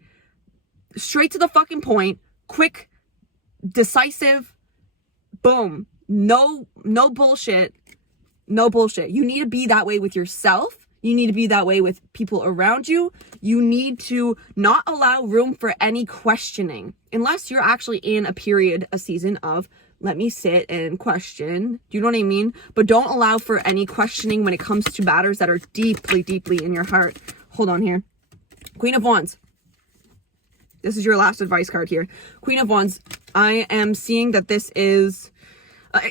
straight to the fucking point, quick, decisive, boom. No bullshit. No bullshit. You need to be that way with yourself. You need to be that way with people around you. You need to not allow room for any questioning unless you're actually in a season of let me sit and question. Do you know what I mean? But don't allow for any questioning when it comes to matters that are deeply, deeply in your heart. Hold on here. Queen of Wands. This is your last advice card here. Queen of Wands. I am seeing that this is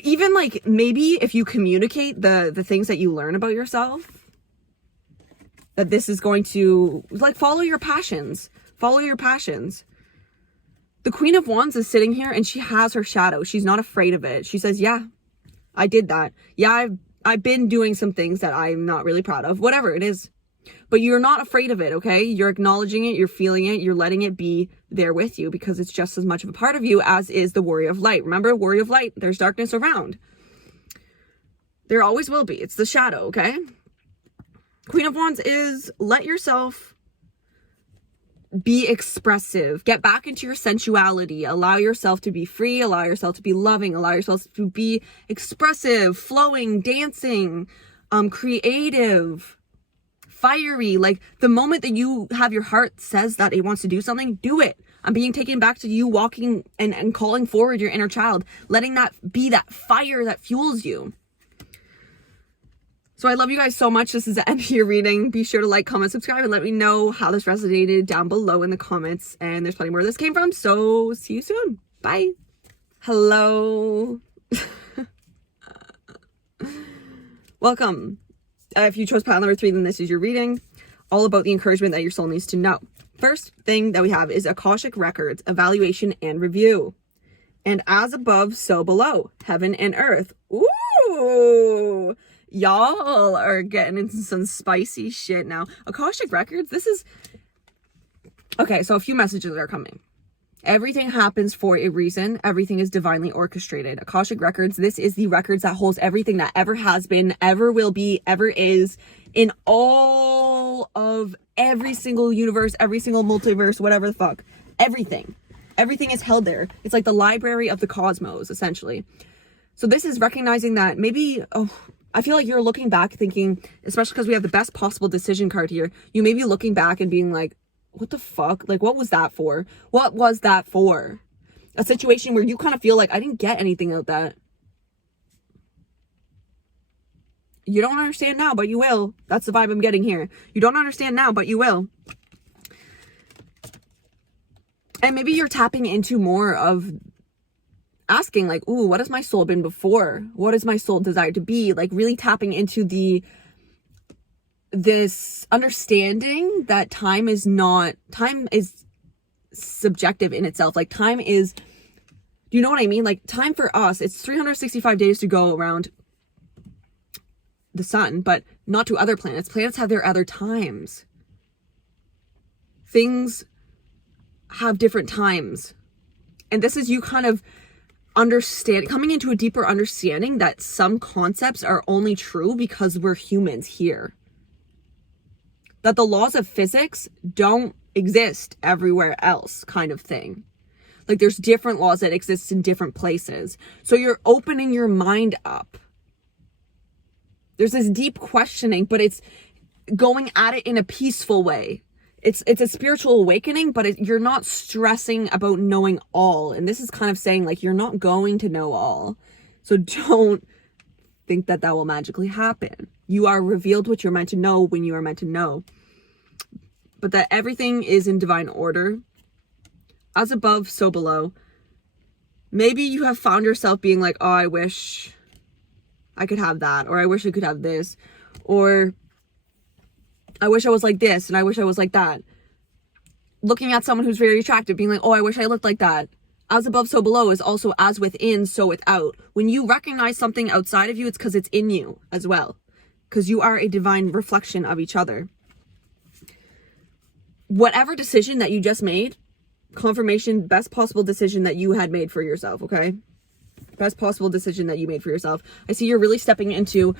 even like maybe if you communicate the things that you learn about yourself, that this is going to like follow your passions. Follow your passions. The Queen of Wands is sitting here and she has her shadow. She's not afraid of it. She says, yeah, I did that. Yeah, I've been doing some things that I'm not really proud of. Whatever it is. But you're not afraid of it, okay? You're acknowledging it. You're feeling it. You're letting it be there with you because it's just as much of a part of you as is the Warrior of Light. Remember, Warrior of Light, there's darkness around. There always will be. It's the shadow, okay? Queen of Wands is let yourself be expressive. Get back into your sensuality. Allow yourself to be free. Allow yourself to be loving. Allow yourself to be expressive, flowing, dancing, creative, fiery. Like the moment that you have your heart says that it wants to do something, do it. I'm being taken back to you walking and calling forward your inner child, letting that be that fire that fuels you. So I love you guys so much. This is the end of your reading. Be sure to like, comment, subscribe, and let me know how this resonated down below in the comments. And there's plenty more where this came from. So see you soon. Bye. Hello. Welcome. If you chose pile number 3, then this is your reading. All about the encouragement that your soul needs to know. First thing that we have is Akashic Records, evaluation and review. And as above, so below. Heaven and earth. Ooh. Y'all are getting into some spicy shit now. Akashic Records, this is... Okay, so a few messages are coming. Everything happens for a reason. Everything is divinely orchestrated. Akashic Records, this is the records that holds everything that ever has been, ever will be, ever is, in all of every single universe, every single multiverse, whatever the fuck. Everything. Everything is held there. It's like the library of the cosmos, essentially. So this is recognizing that maybe... I feel like you're looking back thinking, especially because we have the best possible decision card here, you may be looking back and being like, what the fuck? Like, what was that for? What was that for? A situation where you kind of feel like, I didn't get anything out of that. You don't understand now, but you will. That's the vibe I'm getting here. You don't understand now, but you will. And maybe you're tapping into more of asking like, ooh, what has my soul been before? What is my soul desired to be? Like really tapping into this understanding that time is subjective in itself. Like time is, do you know what I mean? Like time for us, it's 365 days to go around the sun, but not to other planets. Planets have their other times. Things have different times. And this is you kind of coming into a deeper understanding that some concepts are only true because we're humans here. That the laws of physics don't exist everywhere else, kind of thing. Like there's different laws that exist in different places. So you're opening your mind up There's this deep questioning, but it's going at it in a peaceful way. It's a spiritual awakening, but you're not stressing about knowing all. And this is kind of saying like, you're not going to know all. So don't think that will magically happen. You are revealed what you're meant to know when you are meant to know. But that everything is in divine order. As above, so below. Maybe you have found yourself being like, oh, I wish I could have that. Or I wish I could have this. Or I wish I was like this, and I wish I was like that. Looking at someone who's very attractive, being like, oh, I wish I looked like that. As above, so below is also as within, so without. When you recognize something outside of you, it's because it's in you as well. Because you are a divine reflection of each other. Whatever decision that you just made, confirmation, best possible decision that you had made for yourself, okay? Best possible decision that you made for yourself. I see you're really stepping into,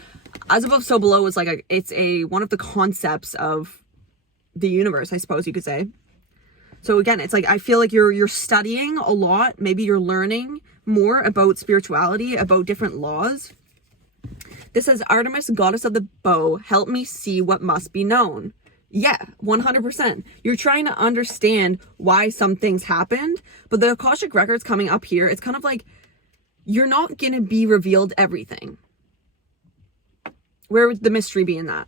as above, so below is like it's one of the concepts of the universe, I suppose you could say. So again, it's like, I feel like you're studying a lot. Maybe you're learning more about spirituality, about different laws. This says, Artemis, goddess of the bow, help me see what must be known. Yeah, 100%. You're trying to understand why some things happened, but the Akashic records coming up here, it's kind of like, you're not going to be revealed everything. Where would the mystery be in that?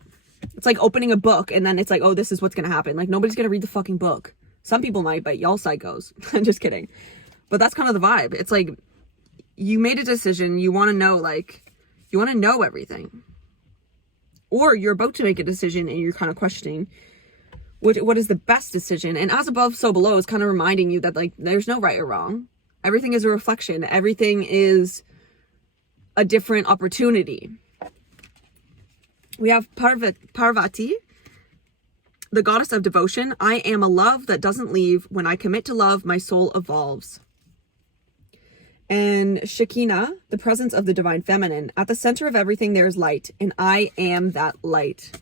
It's like opening a book and then it's like, oh, this is what's going to happen. Like, nobody's going to read the fucking book. Some people might, but y'all psychos. I'm just kidding. But that's kind of the vibe. It's like, you made a decision. You want to know, like, you want to know everything. Or you're about to make a decision and you're kind of questioning what is the best decision. And as above, so below is kind of reminding you that, like, there's no right or wrong. Everything is a reflection. Everything is a different opportunity. We have Parvati, the goddess of devotion. I am a love that doesn't leave. When I commit to love, my soul evolves. And Shekinah, the presence of the divine feminine. At the center of everything there is light, and I am that light.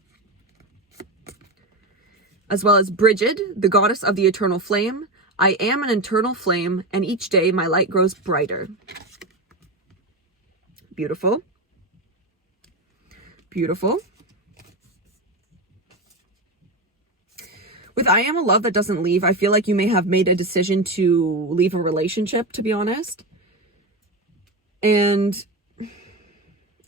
As well as Brigid, the goddess of the eternal flame. I am an eternal flame, and each day my light grows brighter. Beautiful. Beautiful. With I am a love that doesn't leave, I feel like you may have made a decision to leave a relationship, to be honest. And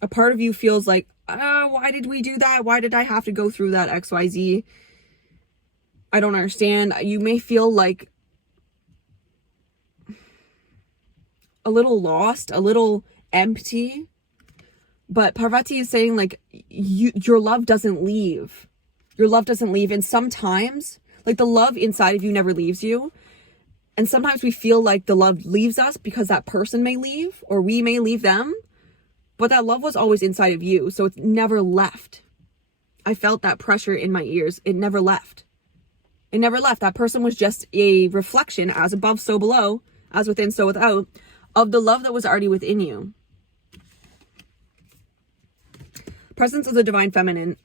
a part of you feels like, oh, why did we do that? Why did I have to go through that XYZ? I don't understand. You may feel like a little lost, a little empty. But Parvati is saying, like, your love doesn't leave. Your love doesn't leave. And sometimes, like, the love inside of you never leaves you. And sometimes we feel like the love leaves us because that person may leave or we may leave them. But that love was always inside of you. So it's never left. I felt that pressure in my ears. It never left. It never left. That person was just a reflection, as above, so below, as within, so without, of the love that was already within you. Presence of the divine feminine.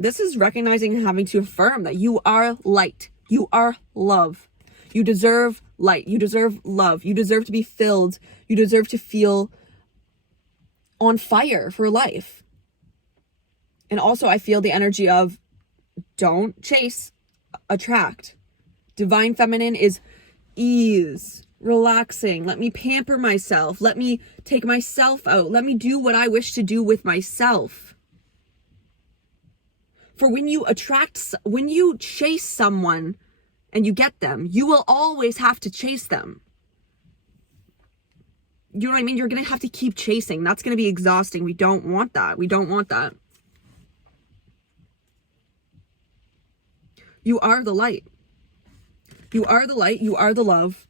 This is recognizing and having to affirm that you are light. You are love. You deserve light. You deserve love. You deserve to be filled. You deserve to feel on fire for life. And also I feel the energy of don't chase, attract. Divine feminine is ease, relaxing. Let me pamper myself. Let me take myself out. Let me do what I wish to do with myself. For when you chase someone and you get them, you will always have to chase them. You know what I mean? You're going to have to keep chasing. That's going to be exhausting. We don't want that. We don't want that. You are the light. You are the light. You are the love.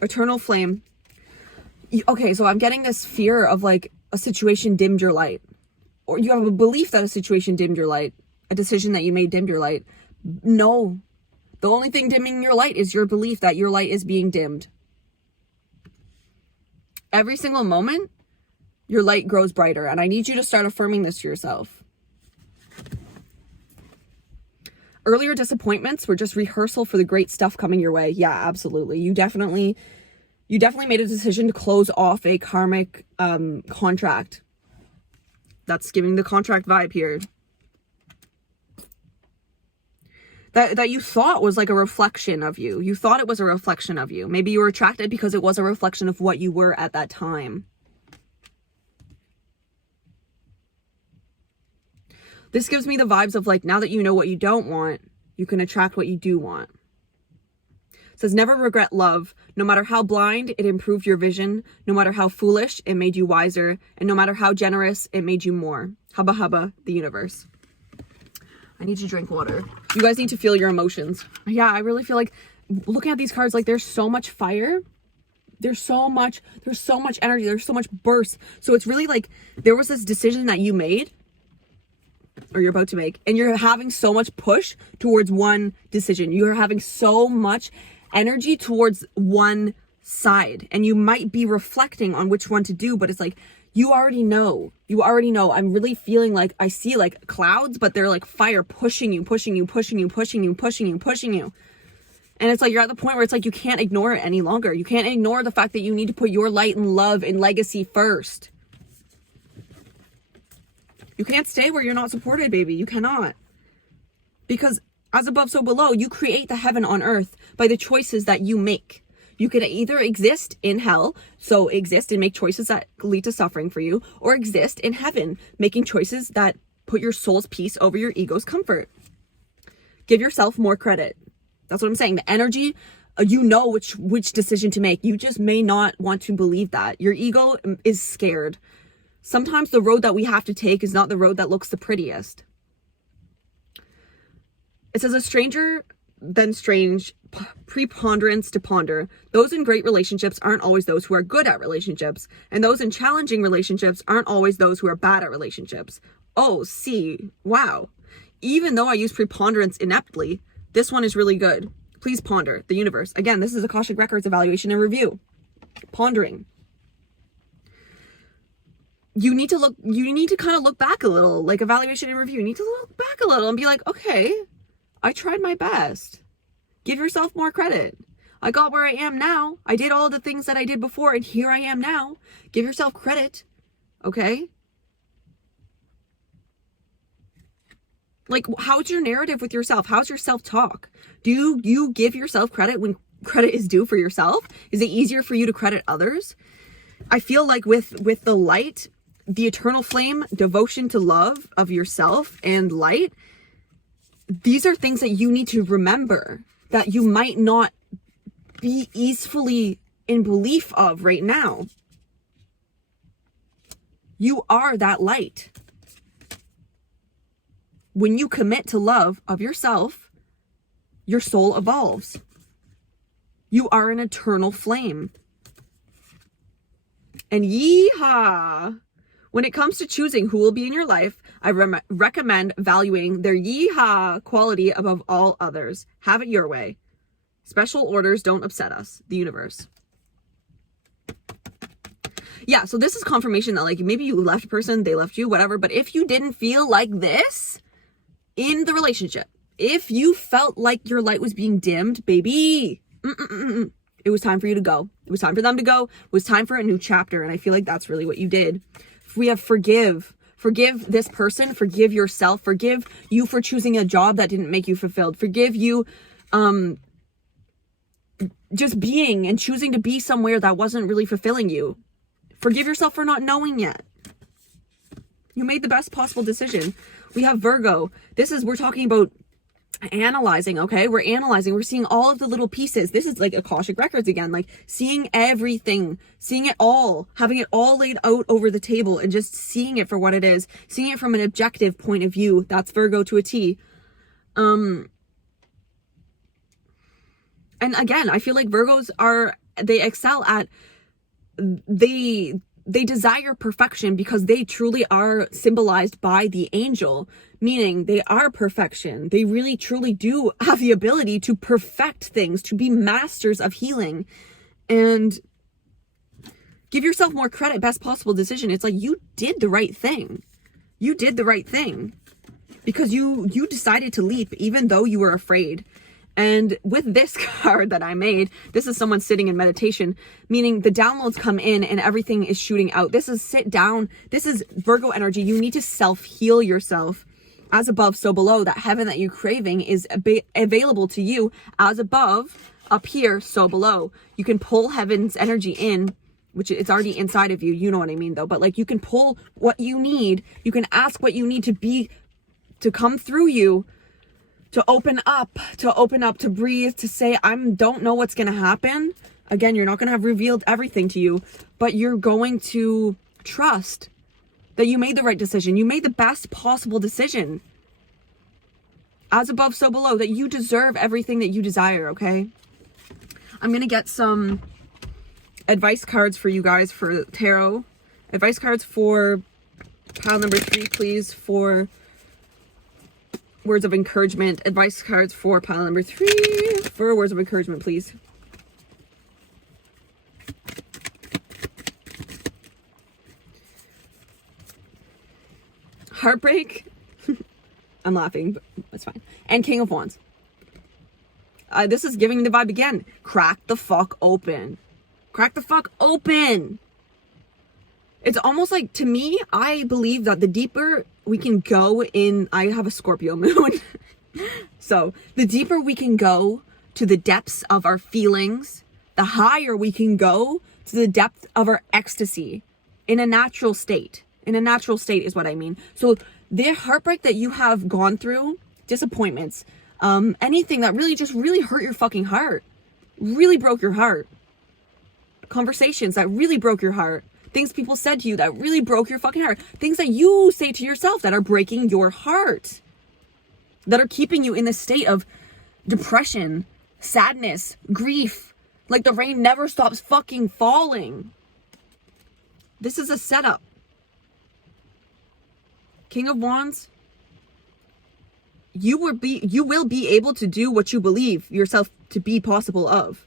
Eternal flame. Okay, so I'm getting this fear of like a situation dimmed your light. Or you have a belief that a situation dimmed your light. A decision that you made dimmed your light. No. The only thing dimming your light is your belief that your light is being dimmed. Every single moment, your light grows brighter. And I need you to start affirming this to yourself. Earlier disappointments were just rehearsal for the great stuff coming your way. Yeah, absolutely. You definitely You definitely made a decision to close off a karmic contract. That's giving the contract vibe here. That you thought was like a reflection of you. You thought it was a reflection of you. Maybe you were attracted because it was a reflection of what you were at that time. This gives me the vibes of like, now that you know what you don't want, you can attract what you do want. It says, never regret love. No matter how blind, it improved your vision. No matter how foolish, it made you wiser. And no matter how generous, it made you more. Hubba hubba, the universe. I need to drink water. You guys need to feel your emotions. Yeah, I really feel like looking at these cards, like there's so much fire. There's so much energy. There's so much burst. So it's really like there was this decision that you made or you're about to make, and you're having so much push towards one decision. You're having so much energy towards one side, and you might be reflecting on which one to do, but it's like, you already know. I'm really feeling like I see like clouds, but they're like fire pushing you. And it's like you're at the point where it's like you can't ignore it any longer. You can't ignore the fact that you need to put your light and love and legacy first. You can't stay where you're not supported, baby. You cannot. Because as above, so below, you create the heaven on earth by the choices that you make. You could either exist in hell, so exist and make choices that lead to suffering for you, or exist in heaven, making choices that put your soul's peace over your ego's comfort. Give yourself more credit. That's what I'm saying. The energy, you know which decision to make. You just may not want to believe that. Your ego is scared. Sometimes the road that we have to take is not the road that looks the prettiest. It says, a stranger than strange, preponderance to ponder. Those in great relationships aren't always those who are good at relationships, and those in challenging relationships aren't always those who are bad at relationships. Oh, see, wow. Even though I use preponderance ineptly, this one is really good. Please ponder, the universe. Again, this is Akashic Records evaluation and review. Pondering. You need to kind of look back a little, like evaluation and review. You need to look back a little and be like, okay, I tried my best. Give yourself more credit. I got where I am now. I did all the things that I did before, and here I am now. Give yourself credit, okay? Like, how's your narrative with yourself? How's your self-talk? Do you give yourself credit when credit is due for yourself? Is it easier for you to credit others? I feel like with the light, the eternal flame, devotion to love of yourself and light, these are things that you need to remember that you might not be easily in belief of right now. You are that light. When you commit to love of yourself, your soul evolves. You are an eternal flame. And yeehaw! When it comes to choosing who will be in your life, I recommend valuing their yeehaw quality above all others. Have it your way. Special orders don't upset us. The universe. Yeah, so this is confirmation that like maybe you left a person, they left you, whatever. But if you didn't feel like this in the relationship, if you felt like your light was being dimmed, baby, it was time for you to go. It was time for them to go. It was time for a new chapter. And I feel like that's really what you did. We have forgive this person, forgive yourself, forgive you for choosing a job that didn't make you fulfilled, forgive you just being and choosing to be somewhere that wasn't really fulfilling you. Forgive yourself for not knowing yet. You made the best possible decision. We have Virgo. We're talking about analyzing, okay? We're analyzing. We're seeing all of the little pieces. This is like Akashic Records again, like seeing everything, seeing it all, having it all laid out over the table and just seeing it for what it is, seeing it from an objective point of view. That's Virgo to a T. And again, I feel like Virgos they excel at, they desire perfection because they truly are symbolized by the angel, meaning they are perfection. They really truly do have the ability to perfect things, to be masters of healing. And give yourself more credit, best possible decision. It's like you did the right thing. You did the right thing because you decided to leap even though you were afraid. And with this card that I made, this is someone sitting in meditation, meaning the downloads come in and everything is shooting out. This is sit down. This is Virgo energy. You need to self-heal yourself. As above, so below. That heaven that you're craving is available to you as above, up here, so below. You can pull heaven's energy in, which it's already inside of you. You know what I mean, though. But like, you can pull what you need. You can ask what you need to come through you, to open up, to breathe, to say, don't know what's going to happen. Again, you're not going to have revealed everything to you, but you're going to trust that you made the right decision. You made the best possible decision. As above, so below, that you deserve everything that you desire, okay? I'm going to get some advice cards for you guys for tarot. Advice cards for pile number 3, please, for words of encouragement. Advice cards for pile number 3 for words of encouragement, please. Heartbreak. I'm laughing, but that's fine. And King of Wands. This is giving the vibe again. Crack the fuck open. Crack the fuck open. It's almost like, to me, I believe that the deeper we can go in, I have a Scorpio moon. So the deeper we can go to the depths of our feelings, the higher we can go to the depth of our ecstasy in a natural state. In a natural state is what I mean. So the heartbreak that you have gone through, disappointments, anything that really hurt your fucking heart, really broke your heart, conversations that really broke your heart, things people said to you that really broke your fucking heart, things that you say to yourself that are breaking your heart, that are keeping you in this state of depression, sadness, grief, like the rain never stops fucking falling. This is a setup. King of Wands, you will be able to do what you believe yourself to be possible of.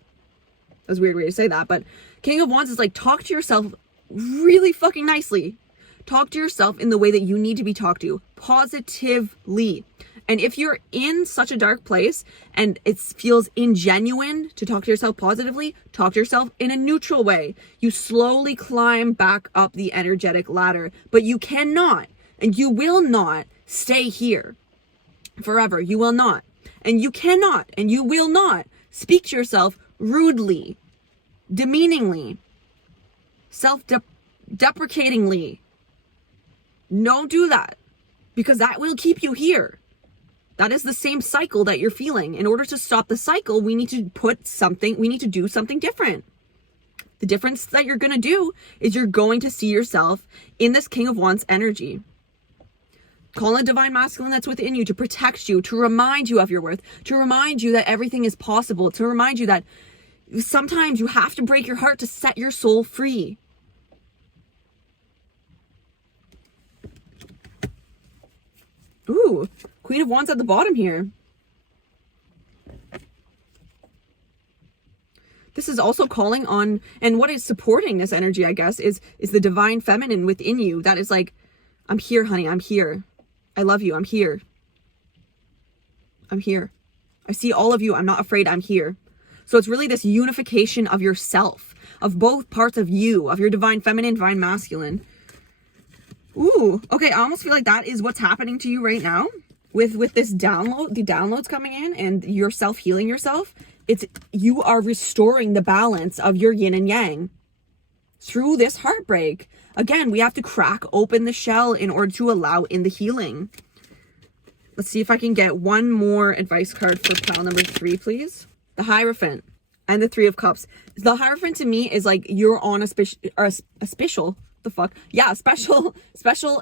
That's a weird way to say that, but King of Wands is like, talk to yourself really fucking nicely. Talk to yourself in the way that you need to be talked to, positively. And if you're in such a dark place and it feels ingenuine to talk to yourself positively, talk to yourself in a neutral way. You slowly climb back up the energetic ladder, but you cannot and you will not stay here forever. You will not. And you cannot and you will not speak to yourself rudely, demeaningly, self-deprecatingly. Don't do that, because that will keep you here. That is the same cycle that you're feeling. In order to stop the cycle, we need to do something different. The difference that you're going to do is you're going to see yourself in this King of Wands energy. Call a divine masculine that's within you to protect you, to remind you of your worth, to remind you that everything is possible, to remind you that sometimes you have to break your heart to set your soul free. Ooh, Queen of Wands at the bottom here. This is also calling on, and what is supporting this energy, I guess, is the divine feminine within you. That is like, I'm here, honey, I'm here. I love you, I'm here. I'm here. I see all of you, I'm not afraid, I'm here. So it's really this unification of yourself, of both parts of you, of your divine feminine, divine masculine. Ooh, okay, I almost feel like that is what's happening to you right now with this download, the downloads coming in and your self-healing yourself. You are restoring the balance of your yin and yang through this heartbreak. Again, we have to crack open the shell in order to allow in the healing. Let's see if I can get one more advice card for pile number 3, please. The Hierophant and the 3 of Cups. The Hierophant to me is like you're on a special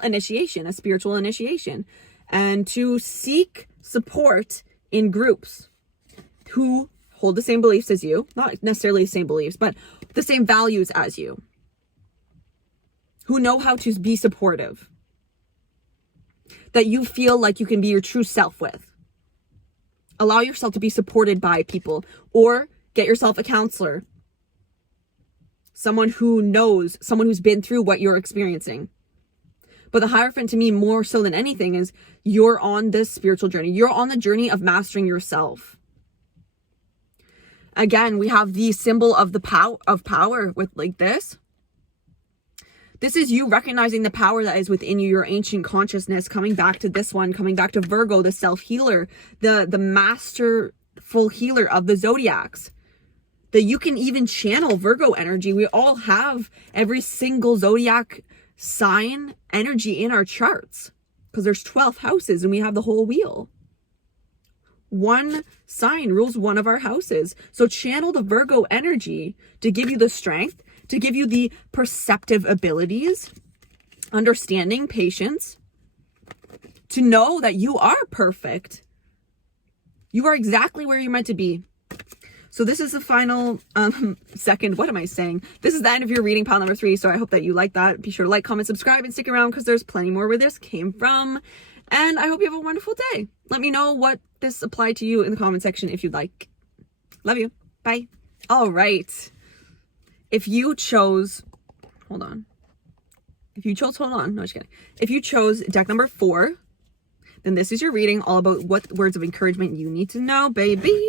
initiation, a spiritual initiation, and to seek support in groups who hold the same beliefs as you, not necessarily the same beliefs, but the same values as you, who know how to be supportive, that you feel like you can be your true self with. Allow yourself to be supported by people, or get yourself a counselor, someone who knows, someone who's been through what you're experiencing. But the Hierophant to me, more so than anything, is you're on this spiritual journey. You're on the journey of mastering yourself. Again, we have the symbol of the power with like this. This is you recognizing the power that is within you, your ancient consciousness, coming back to this one, coming back to Virgo, the self-healer, the masterful healer of the zodiacs. That you can even channel Virgo energy. We all have every single zodiac sign energy in our charts because there's 12 houses and we have the whole wheel. One sign rules one of our houses. So channel the Virgo energy to give you the strength, to give you the perceptive abilities, understanding, patience, to know that you are perfect. You are exactly where you're meant to be. So this is the final second, what am I saying? This is the end of your reading, pile number 3. So I hope that you like that. Be sure to like, comment, subscribe, and stick around because there's plenty more where this came from. And I hope you have a wonderful day. Let me know what this applied to you in the comment section if you'd like. Love you. Bye. All right. If you chose, hold on. If you chose deck number 4, then this is your reading all about what words of encouragement you need to know, babies.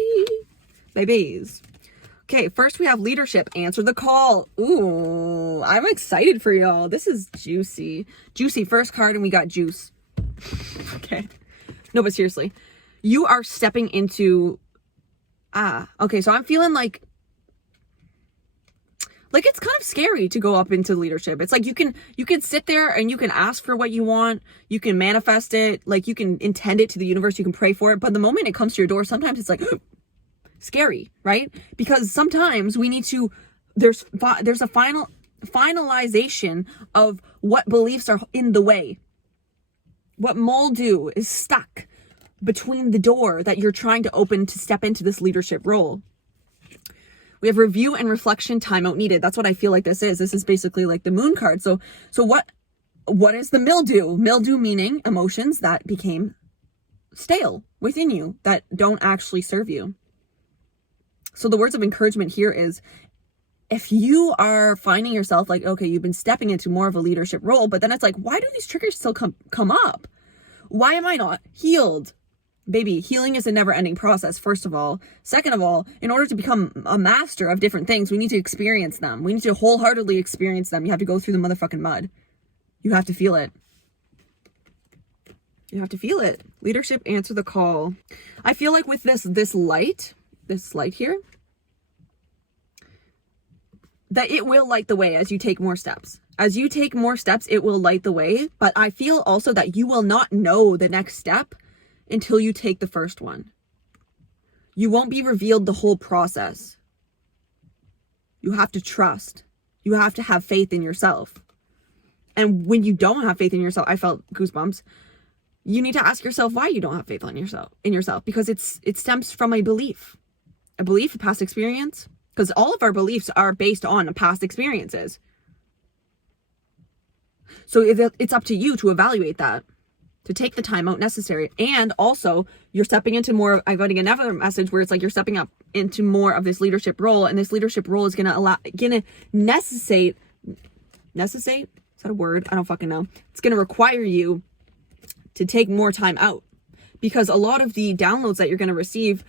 Okay, first we have leadership. Answer the call. Ooh, I'm excited for y'all. This is juicy. Juicy first card and we got juice. Okay. No, but seriously. You are stepping into... okay, so I'm feeling like it's kind of scary to go up into leadership. It's like you can sit there and you can ask for what you want. You can manifest it. Like you can intend it to the universe. You can pray for it. But the moment it comes to your door, sometimes it's like... scary, right? Because sometimes we need to, there's a finalization of what beliefs are in the way. What moldu is stuck between the door that you're trying to open to step into this leadership role. We have review and reflection, timeout needed. That's what I feel like this is. This is basically like the moon card. So what is the mildew? Mildew meaning emotions that became stale within you that don't actually serve you. So the words of encouragement here is, if you are finding yourself like, okay, you've been stepping into more of a leadership role, but then it's like, why do these triggers still come up? Why am I not healed? Baby, healing is a never-ending process, first of all. Second of all, in order to become a master of different things, we need to experience them. We need to wholeheartedly experience them. You have to go through the motherfucking mud. You have to feel it. You have to feel it. Leadership, answer the call. I feel like with this light here, that it will light the way as you take more steps. As you take more steps, it will light the way. But I feel also that you will not know the next step until you take the first one. You won't be revealed the whole process. You have to trust. You have to have faith in yourself. And when you don't have faith in yourself, I felt goosebumps. You need to ask yourself why you don't have faith in yourself, because it stems from a belief, a past experience, because all of our beliefs are based on past experiences. So it's up to you to evaluate that, to take the time out necessary. And also you're stepping into more, I'm getting another message where it's like you're stepping up into more of this leadership role, and this leadership role is going to necessitate, is that a word? I don't fucking know. It's going to require you to take more time out, because a lot of the downloads that you're going to receive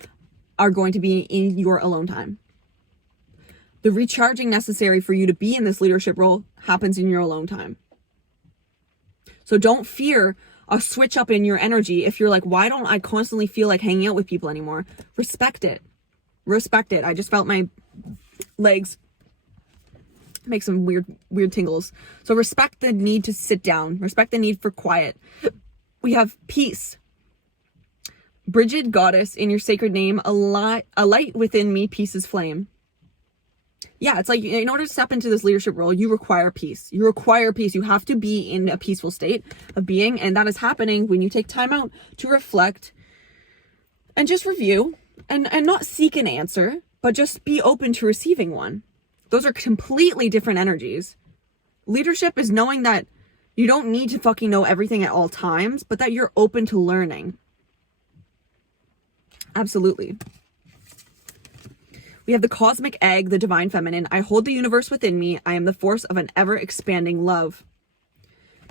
are going to be in your alone time. The recharging necessary for you to be in this leadership role happens in your alone time. So don't fear a switch up in your energy. If you're like, why don't I constantly feel like hanging out with people anymore? Respect it. Respect it. I just felt my legs make some weird tingles. So respect the need to sit down. Respect the need for quiet. We have peace. Bridget, goddess, in your sacred name, a light within me, peace is flame. Yeah, it's like in order to step into this leadership role, you require peace. You require peace. You have to be in a peaceful state of being. And that is happening when you take time out to reflect and just review and not seek an answer, but just be open to receiving one. Those are completely different energies. Leadership is knowing that you don't need to fucking know everything at all times, but that you're open to learning. Absolutely. We have the cosmic egg, the divine feminine. I hold the universe within me. I am the force of an ever-expanding love.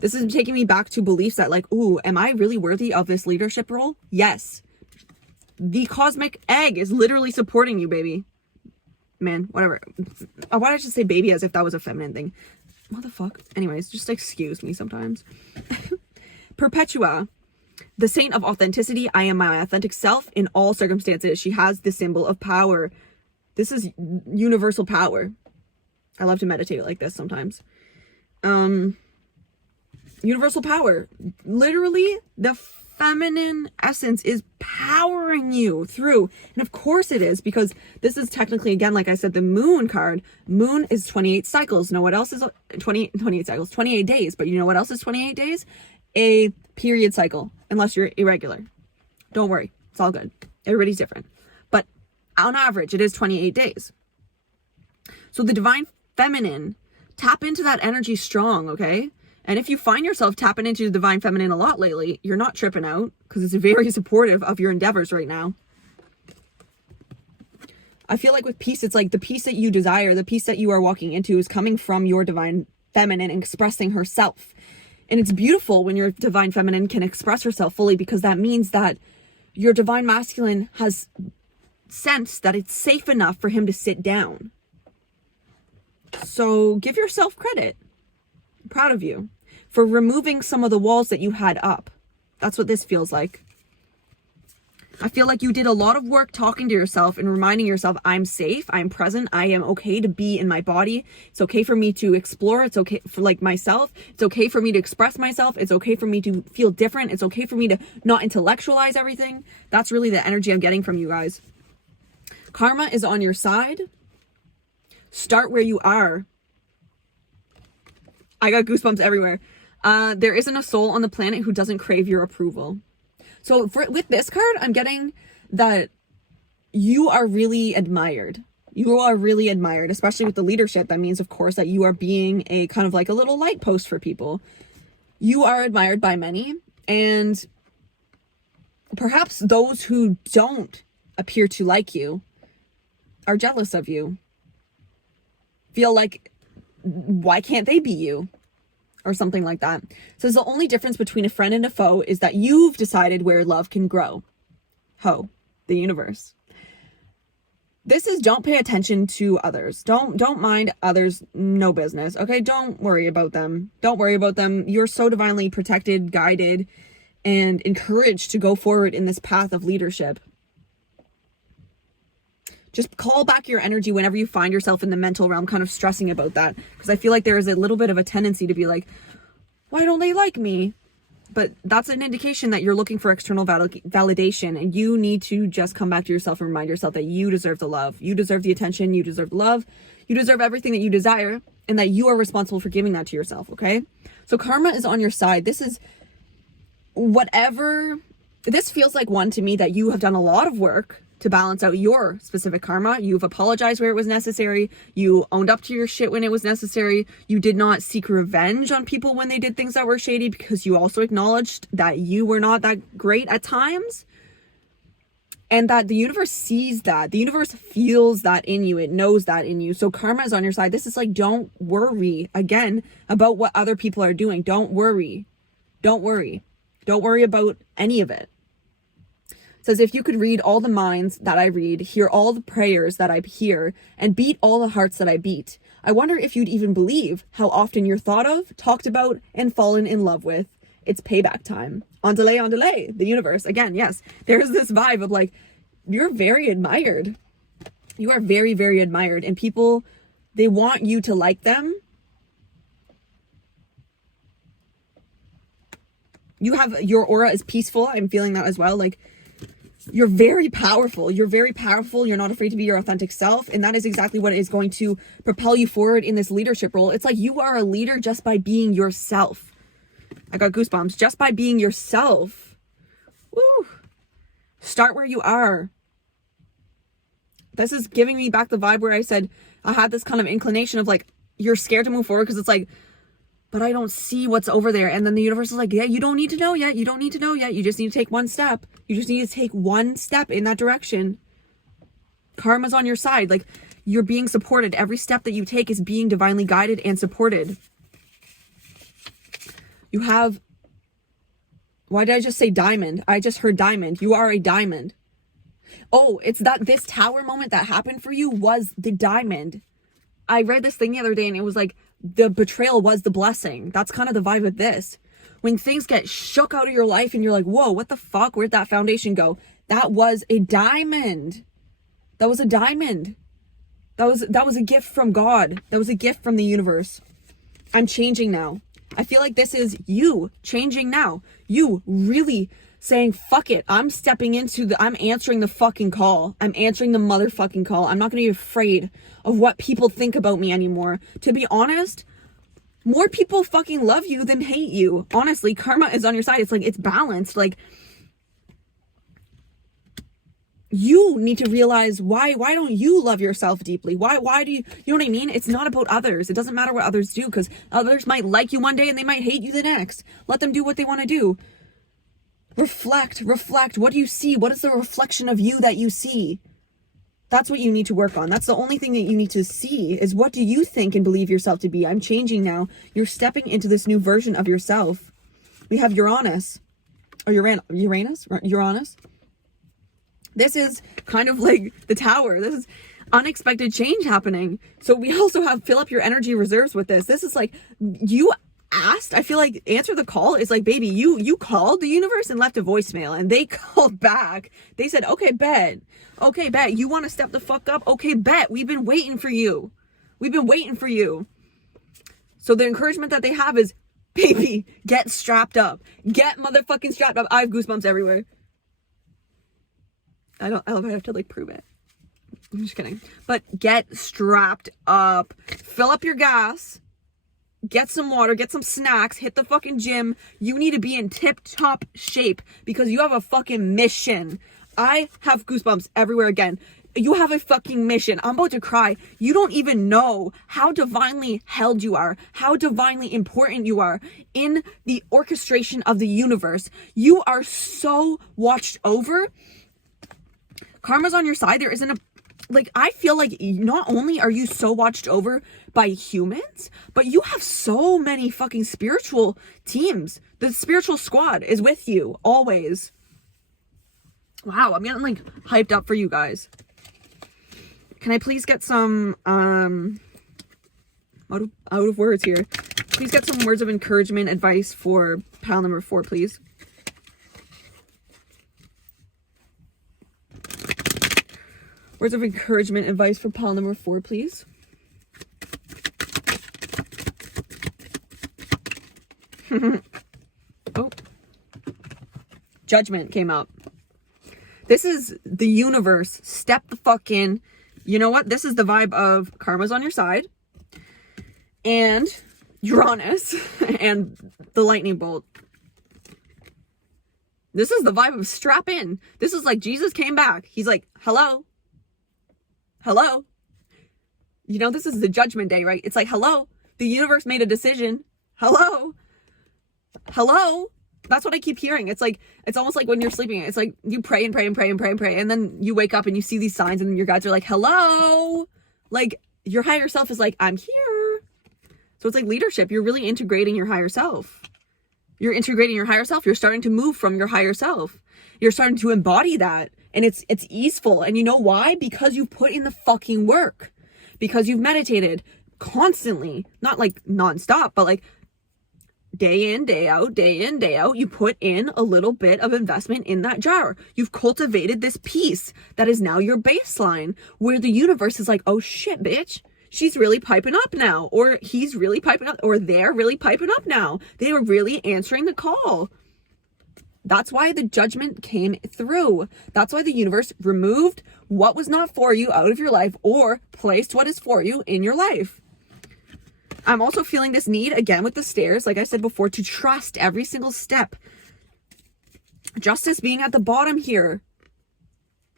This is taking me back to beliefs that like, ooh, am I really worthy of this leadership role? Yes. The cosmic egg is literally supporting you, baby. man, whatever. Why did I just say baby as if that was a feminine thing? What the fuck? Anyways, just excuse me sometimes. Perpetua, the saint of authenticity. I am my authentic self in all circumstances. She has the symbol of power. This is universal power. I love to meditate like this sometimes. Universal power. Literally, the feminine essence is powering you through. And of course it is, because this is technically, again, like I said, the moon card. Moon is 28 cycles. Know what else is 28 cycles? 28 days. But you know what else is 28 days? A period cycle, unless you're irregular. Don't worry. It's all good. Everybody's different. But on average, it is 28 days. So the divine feminine, tap into that energy strong, okay? And if you find yourself tapping into the divine feminine a lot lately, you're not tripping out, because it's very supportive of your endeavors right now. I feel like with peace, it's like the peace that you desire, the peace that you are walking into is coming from your divine feminine expressing herself. And it's beautiful when your divine feminine can express herself fully, because that means that your divine masculine has sensed that it's safe enough for him to sit down. So give yourself credit. I'm proud of you for removing some of the walls that you had up. That's what this feels like. I feel like you did a lot of work talking to yourself and reminding yourself, I'm safe, I'm present, I am okay to be in my body. It's okay for me to explore. It's okay for like myself. It's okay for me to express myself. It's okay for me to feel different. It's okay for me to not intellectualize everything. That's really the energy I'm getting from you guys. Karma is on your side. Start where you are. I got goosebumps everywhere. There isn't a soul on the planet who doesn't crave your approval. So with this card, I'm getting that you are really admired. You are really admired, especially with the leadership. That means, of course, that you are being a kind of like a little light post for people. You are admired by many, and perhaps those who don't appear to like you are jealous of you. Feel like, why can't they be you? Or something like that. So the only difference between a friend and a foe is that you've decided where love can grow. Ho, the universe. This is, don't pay attention to others. Don't mind others, no business. Okay, don't worry about them. Don't worry about them. You're so divinely protected, guided, and encouraged to go forward in this path of leadership. Just call back your energy whenever you find yourself in the mental realm kind of stressing about that. Because I feel like there is a little bit of a tendency to be like, why don't they like me? But that's an indication that you're looking for external validation. And you need to just come back to yourself and remind yourself that you deserve the love. You deserve the attention. You deserve love. You deserve everything that you desire. And that you are responsible for giving that to yourself, okay? So karma is on your side. This is whatever... This feels like one to me that you have done a lot of work to balance out your specific karma. You've apologized where it was necessary. You owned up to your shit when it was necessary. You did not seek revenge on people when they did things that were shady, because you also acknowledged that you were not that great at times. And that the universe sees that. The universe feels that in you. It knows that in you. So karma is on your side. This is like, don't worry again about what other people are doing. Don't worry. Don't worry. Don't worry about any of it. Says, if you could read all the minds that I read, hear all the prayers that I hear, and beat all the hearts that I beat, I wonder if you'd even believe how often you're thought of, talked about, and fallen in love with. It's payback time. On delay, the universe. Again, yes, there's this vibe of like, you're very admired. You are very, very admired. And people, they want you to like them. You have, your aura is peaceful. I'm feeling that as well. Like, you're very powerful. You're very powerful. You're not afraid to be your authentic self. And that is exactly what is going to propel you forward in this leadership role. It's like you are a leader just by being yourself. I got goosebumps. Just by being yourself. Woo. Start where you are. This is giving me back the vibe where I said, I had this kind of inclination of like, you're scared to move forward because it's like, but I don't see what's over there. And then the universe is like, yeah, you don't need to know yet. You don't need to know yet. You just need to take one step. You just need to take one step in that direction. Karma's on your side. Like, you're being supported. Every step that you take is being divinely guided and supported. You have, why did I just say diamond? I just heard diamond. You are a diamond. Oh, it's that this tower moment that happened for you was the diamond. I read this thing the other day and it was like the betrayal was the blessing. That's kind of the vibe of this. When things get shook out of your life and you're like, whoa, what the fuck? Where'd that foundation go? That was a diamond. That was a diamond. That was a gift from God. That was a gift from the universe. I'm changing now. I feel like this is you changing now. You really saying, fuck it. I'm answering the fucking call. I'm answering the motherfucking call. I'm not going to be afraid of what people think about me anymore. To be honest, more people fucking love you than hate you. Honestly, karma is on your side. It's like, it's balanced. Like, you need to realize why don't you love yourself deeply? Why do you know what I mean? It's not about others. It doesn't matter what others do, because others might like you one day and they might hate you the next. Let them do what they want to do. Reflect. What do you see? What is the reflection of you that you see? That's what you need to work on. That's the only thing that you need to see is, what do you think and believe yourself to be? I'm changing now. You're stepping into this new version of yourself. We have Uranus. Or Uranus. This is kind of like the tower. This is unexpected change happening. So we also have fill up your energy reserves with this. This is like, you asked, I feel like answer the call is like, baby, you called the universe and left a voicemail, and they called back. They said, okay, bet. You want to step the fuck up? Okay, bet. We've been waiting for you. So the encouragement that they have is, baby, get strapped up. Get motherfucking strapped up. I have goosebumps everywhere. I don't have to like prove it. I'm just kidding. But get strapped up. Fill up your gas. Get some water, get some snacks, hit the fucking gym. You need to be in tip-top shape because you have a fucking mission. I have goosebumps everywhere again. You have a fucking mission. I'm about to cry. You don't even know how divinely held you are, how divinely important you are in the orchestration of the universe. You are so watched over. Karma's on your side. There isn't I feel like not only are you so watched over by humans, but you have so many fucking spiritual teams. The spiritual squad is with you always. Wow, I'm getting like hyped up for you guys. Can I please get some out of words here? Please get some words of encouragement, advice for pile number 4, please. Words of encouragement, advice for pile number 4, please. Oh. Judgment came up. This is the universe. Step the fuck in. You know what? This is the vibe of karma's on your side. And Uranus and the lightning bolt. This is the vibe of strap in. This is like Jesus came back. He's like, hello. You know, this is the judgment day, right? It's like, hello. The universe made a decision. Hello. That's what I keep hearing. It's like, it's almost like when you're sleeping. It's like you pray and pray and pray and pray and pray. And then you wake up and you see these signs and your guides are like, hello. Like your higher self is like, I'm here. So it's like leadership. You're really integrating your higher self. You're integrating your higher self. You're starting to move from your higher self. You're starting to embody that. And it's easeful. And you know why? Because you've put in the fucking work. Because you've meditated constantly. Not like nonstop, but like day in, day out. You put in a little bit of investment in that jar. You've cultivated this piece that is now your baseline, where the universe is like, oh shit, bitch. She's really piping up now. Or he's really piping up. Or they're really piping up now. They are really answering the call. That's why the judgment came through. That's why the universe removed what was not for you out of your life or placed what is for you in your life. I'm also feeling this need, again with the stairs, like I said before, to trust every single step. Justice being at the bottom here.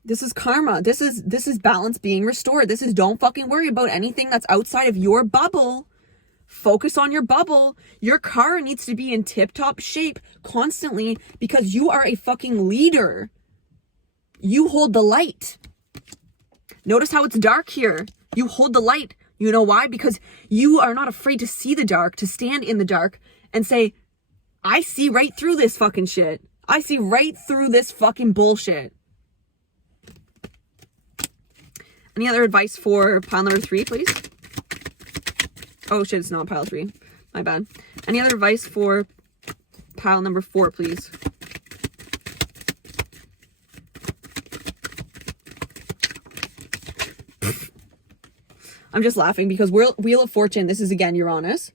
This is karma. This is balance being restored. This is don't fucking worry about anything that's outside of your bubble. Focus on your bubble. Your car needs to be in tip-top shape constantly because you are a fucking leader. You hold the light. Notice how it's dark here. You hold the light. You know why? Because you are not afraid to see the dark, to stand in the dark and say, I see right through this fucking shit. I see right through this fucking bullshit. Any other advice for pile number 3, please? Oh shit, it's not pile 3. My bad. Any other advice for pile number 4, please? I'm just laughing because Wheel of Fortune, this is again Uranus.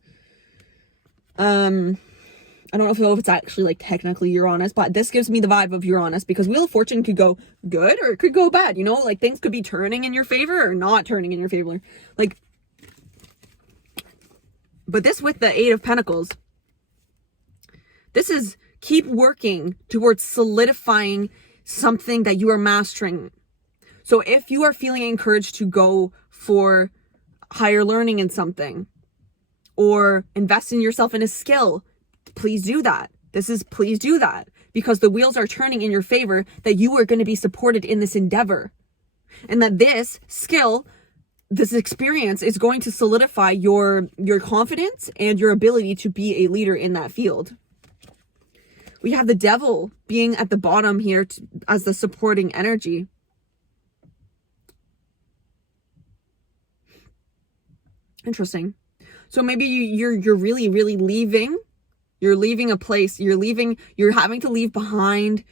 I don't know if it's actually like technically Uranus, but this gives me the vibe of Uranus because Wheel of Fortune could go good or it could go bad, you know? Like things could be turning in your favor or not turning in your favor. Like, but this with the 8 of Pentacles, this is keep working towards solidifying something that you are mastering. So if you are feeling encouraged to go for higher learning in something or invest in yourself in a skill, please do that. Please do that because the wheels are turning in your favor, that you are going to be supported in this endeavor and that this skill, this experience is going to solidify your confidence and your ability to be a leader in that field. We have the Devil being at the bottom here as the supporting energy. Interesting. So maybe you're really leaving. You're leaving a place. You're having to leave behind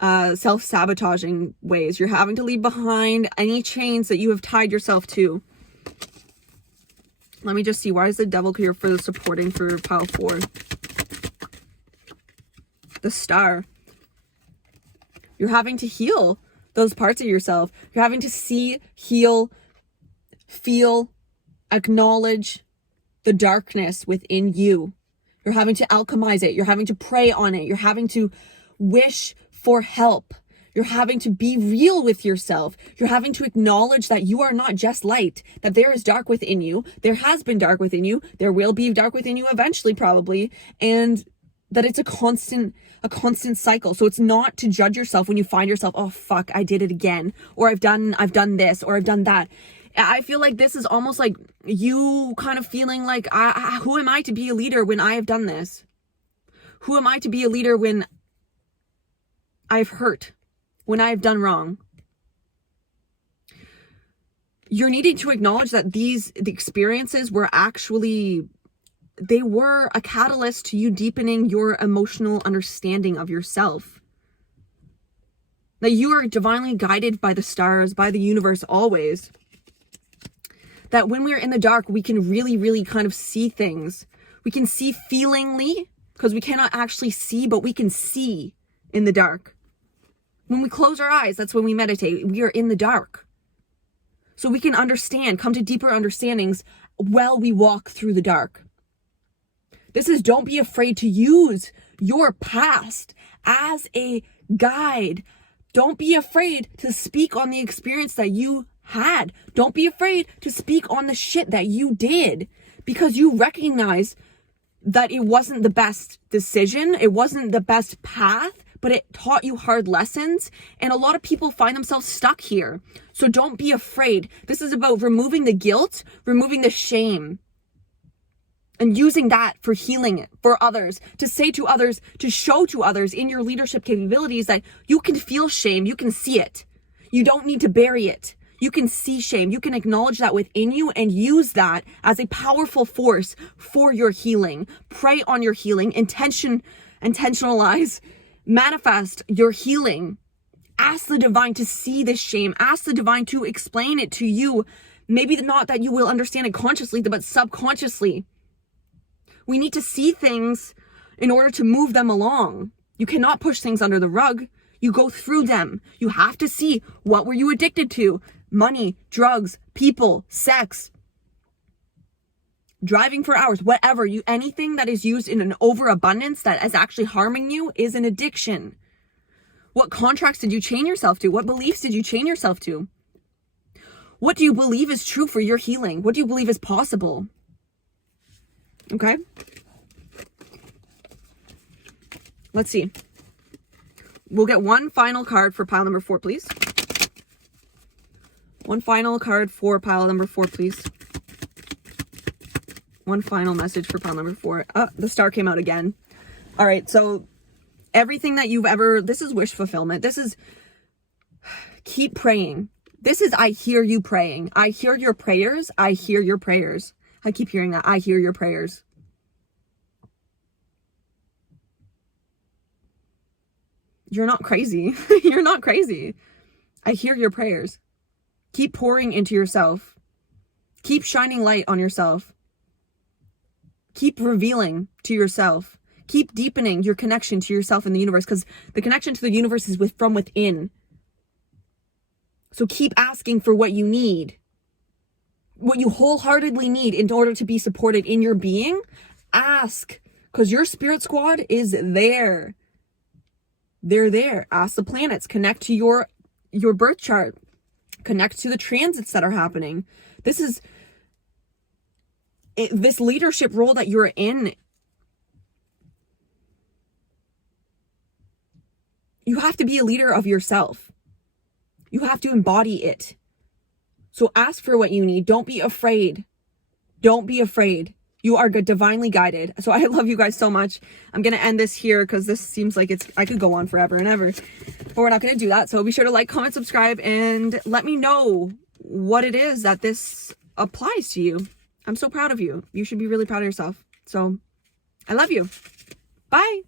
self-sabotaging ways. You're having to leave behind any chains that you have tied yourself to. Let me just see. Why is the Devil here for the supporting for pile 4? The Star. You're having to heal those parts of yourself. You're having to see, heal, feel, acknowledge the darkness within you. You're having to alchemize it. You're having to pray on it. You're having to wish for help. You're having to be real with yourself. You're having to acknowledge that you are not just light, that there is dark within you. There has been dark within you. There will be dark within you eventually, probably. And that it's a constant cycle. So it's not to judge yourself when you find yourself, oh fuck, I did it again. Or I've done this, or I've done that. I feel like this is almost like you kind of feeling like, who am I to be a leader when I have done this? Who am I to be a leader when I've hurt, when I've done wrong? You're needing to acknowledge that the experiences were actually, they were a catalyst to you deepening your emotional understanding of yourself. That you are divinely guided by the stars, by the universe always. That when we're in the dark, we can really kind of see things. We can see feelingly, because we cannot actually see, but we can see in the dark. When we close our eyes, that's when we meditate. We are in the dark. So we can understand, come to deeper understandings while we walk through the dark. This is, don't be afraid to use your past as a guide. Don't be afraid to speak on the experience that you had. Don't be afraid to speak on the shit that you did, because you recognize that it wasn't the best decision. It wasn't the best path, but it taught you hard lessons. And a lot of people find themselves stuck here. So don't be afraid. This is about removing the guilt, removing the shame, and using that for healing it for others, to say to others, to show to others in your leadership capabilities that you can feel shame. You can see it. You don't need to bury it. You can see shame. You can acknowledge that within you and use that as a powerful force for your healing. Pray on your healing. Intentionalize. Manifest your healing. Ask the divine to see this shame. Ask the divine to explain it to you. Maybe not that you will understand it consciously, but subconsciously. We need to see things in order to move them along. You cannot push things under the rug. You go through them. You have to see, what were you addicted to? Money, drugs, people, sex, driving for hours, whatever. Anything that is used in an overabundance that is actually harming you is an addiction. What contracts did you chain yourself to? What beliefs did you chain yourself to? What do you believe is true for your healing? What do you believe is possible? Okay. Let's see. We'll get one final card for pile number 4, please. One final card for pile number 4, please. One final message for pile number 4. The star came out again. All right. So everything that you've ever, this is wish fulfillment. This is keep praying. This is, I hear you praying. I hear your prayers. I hear your prayers. I keep hearing that. I hear your prayers. You're not crazy. You're not crazy. I hear your prayers. Keep pouring into yourself. Keep shining light on yourself. Keep revealing to yourself. Keep deepening your connection to yourself and the universe, because the connection to the universe is from within. So keep asking for what you need, what you wholeheartedly need in order to be supported in your being. Ask, because your spirit squad is there. They're there. Ask the planets. Connect to your birth chart. Connect to the transits that are happening. This leadership role that you're in. You have to be a leader of yourself. You have to embody it. So ask for what you need. Don't be afraid. Don't be afraid. You are divinely guided. So I love you guys so much. I'm going to end this here because this seems like I could go on forever and ever. But we're not going to do that. So be sure to like, comment, subscribe, and let me know what it is that this applies to you. I'm so proud of you. You should be really proud of yourself. So I love you. Bye.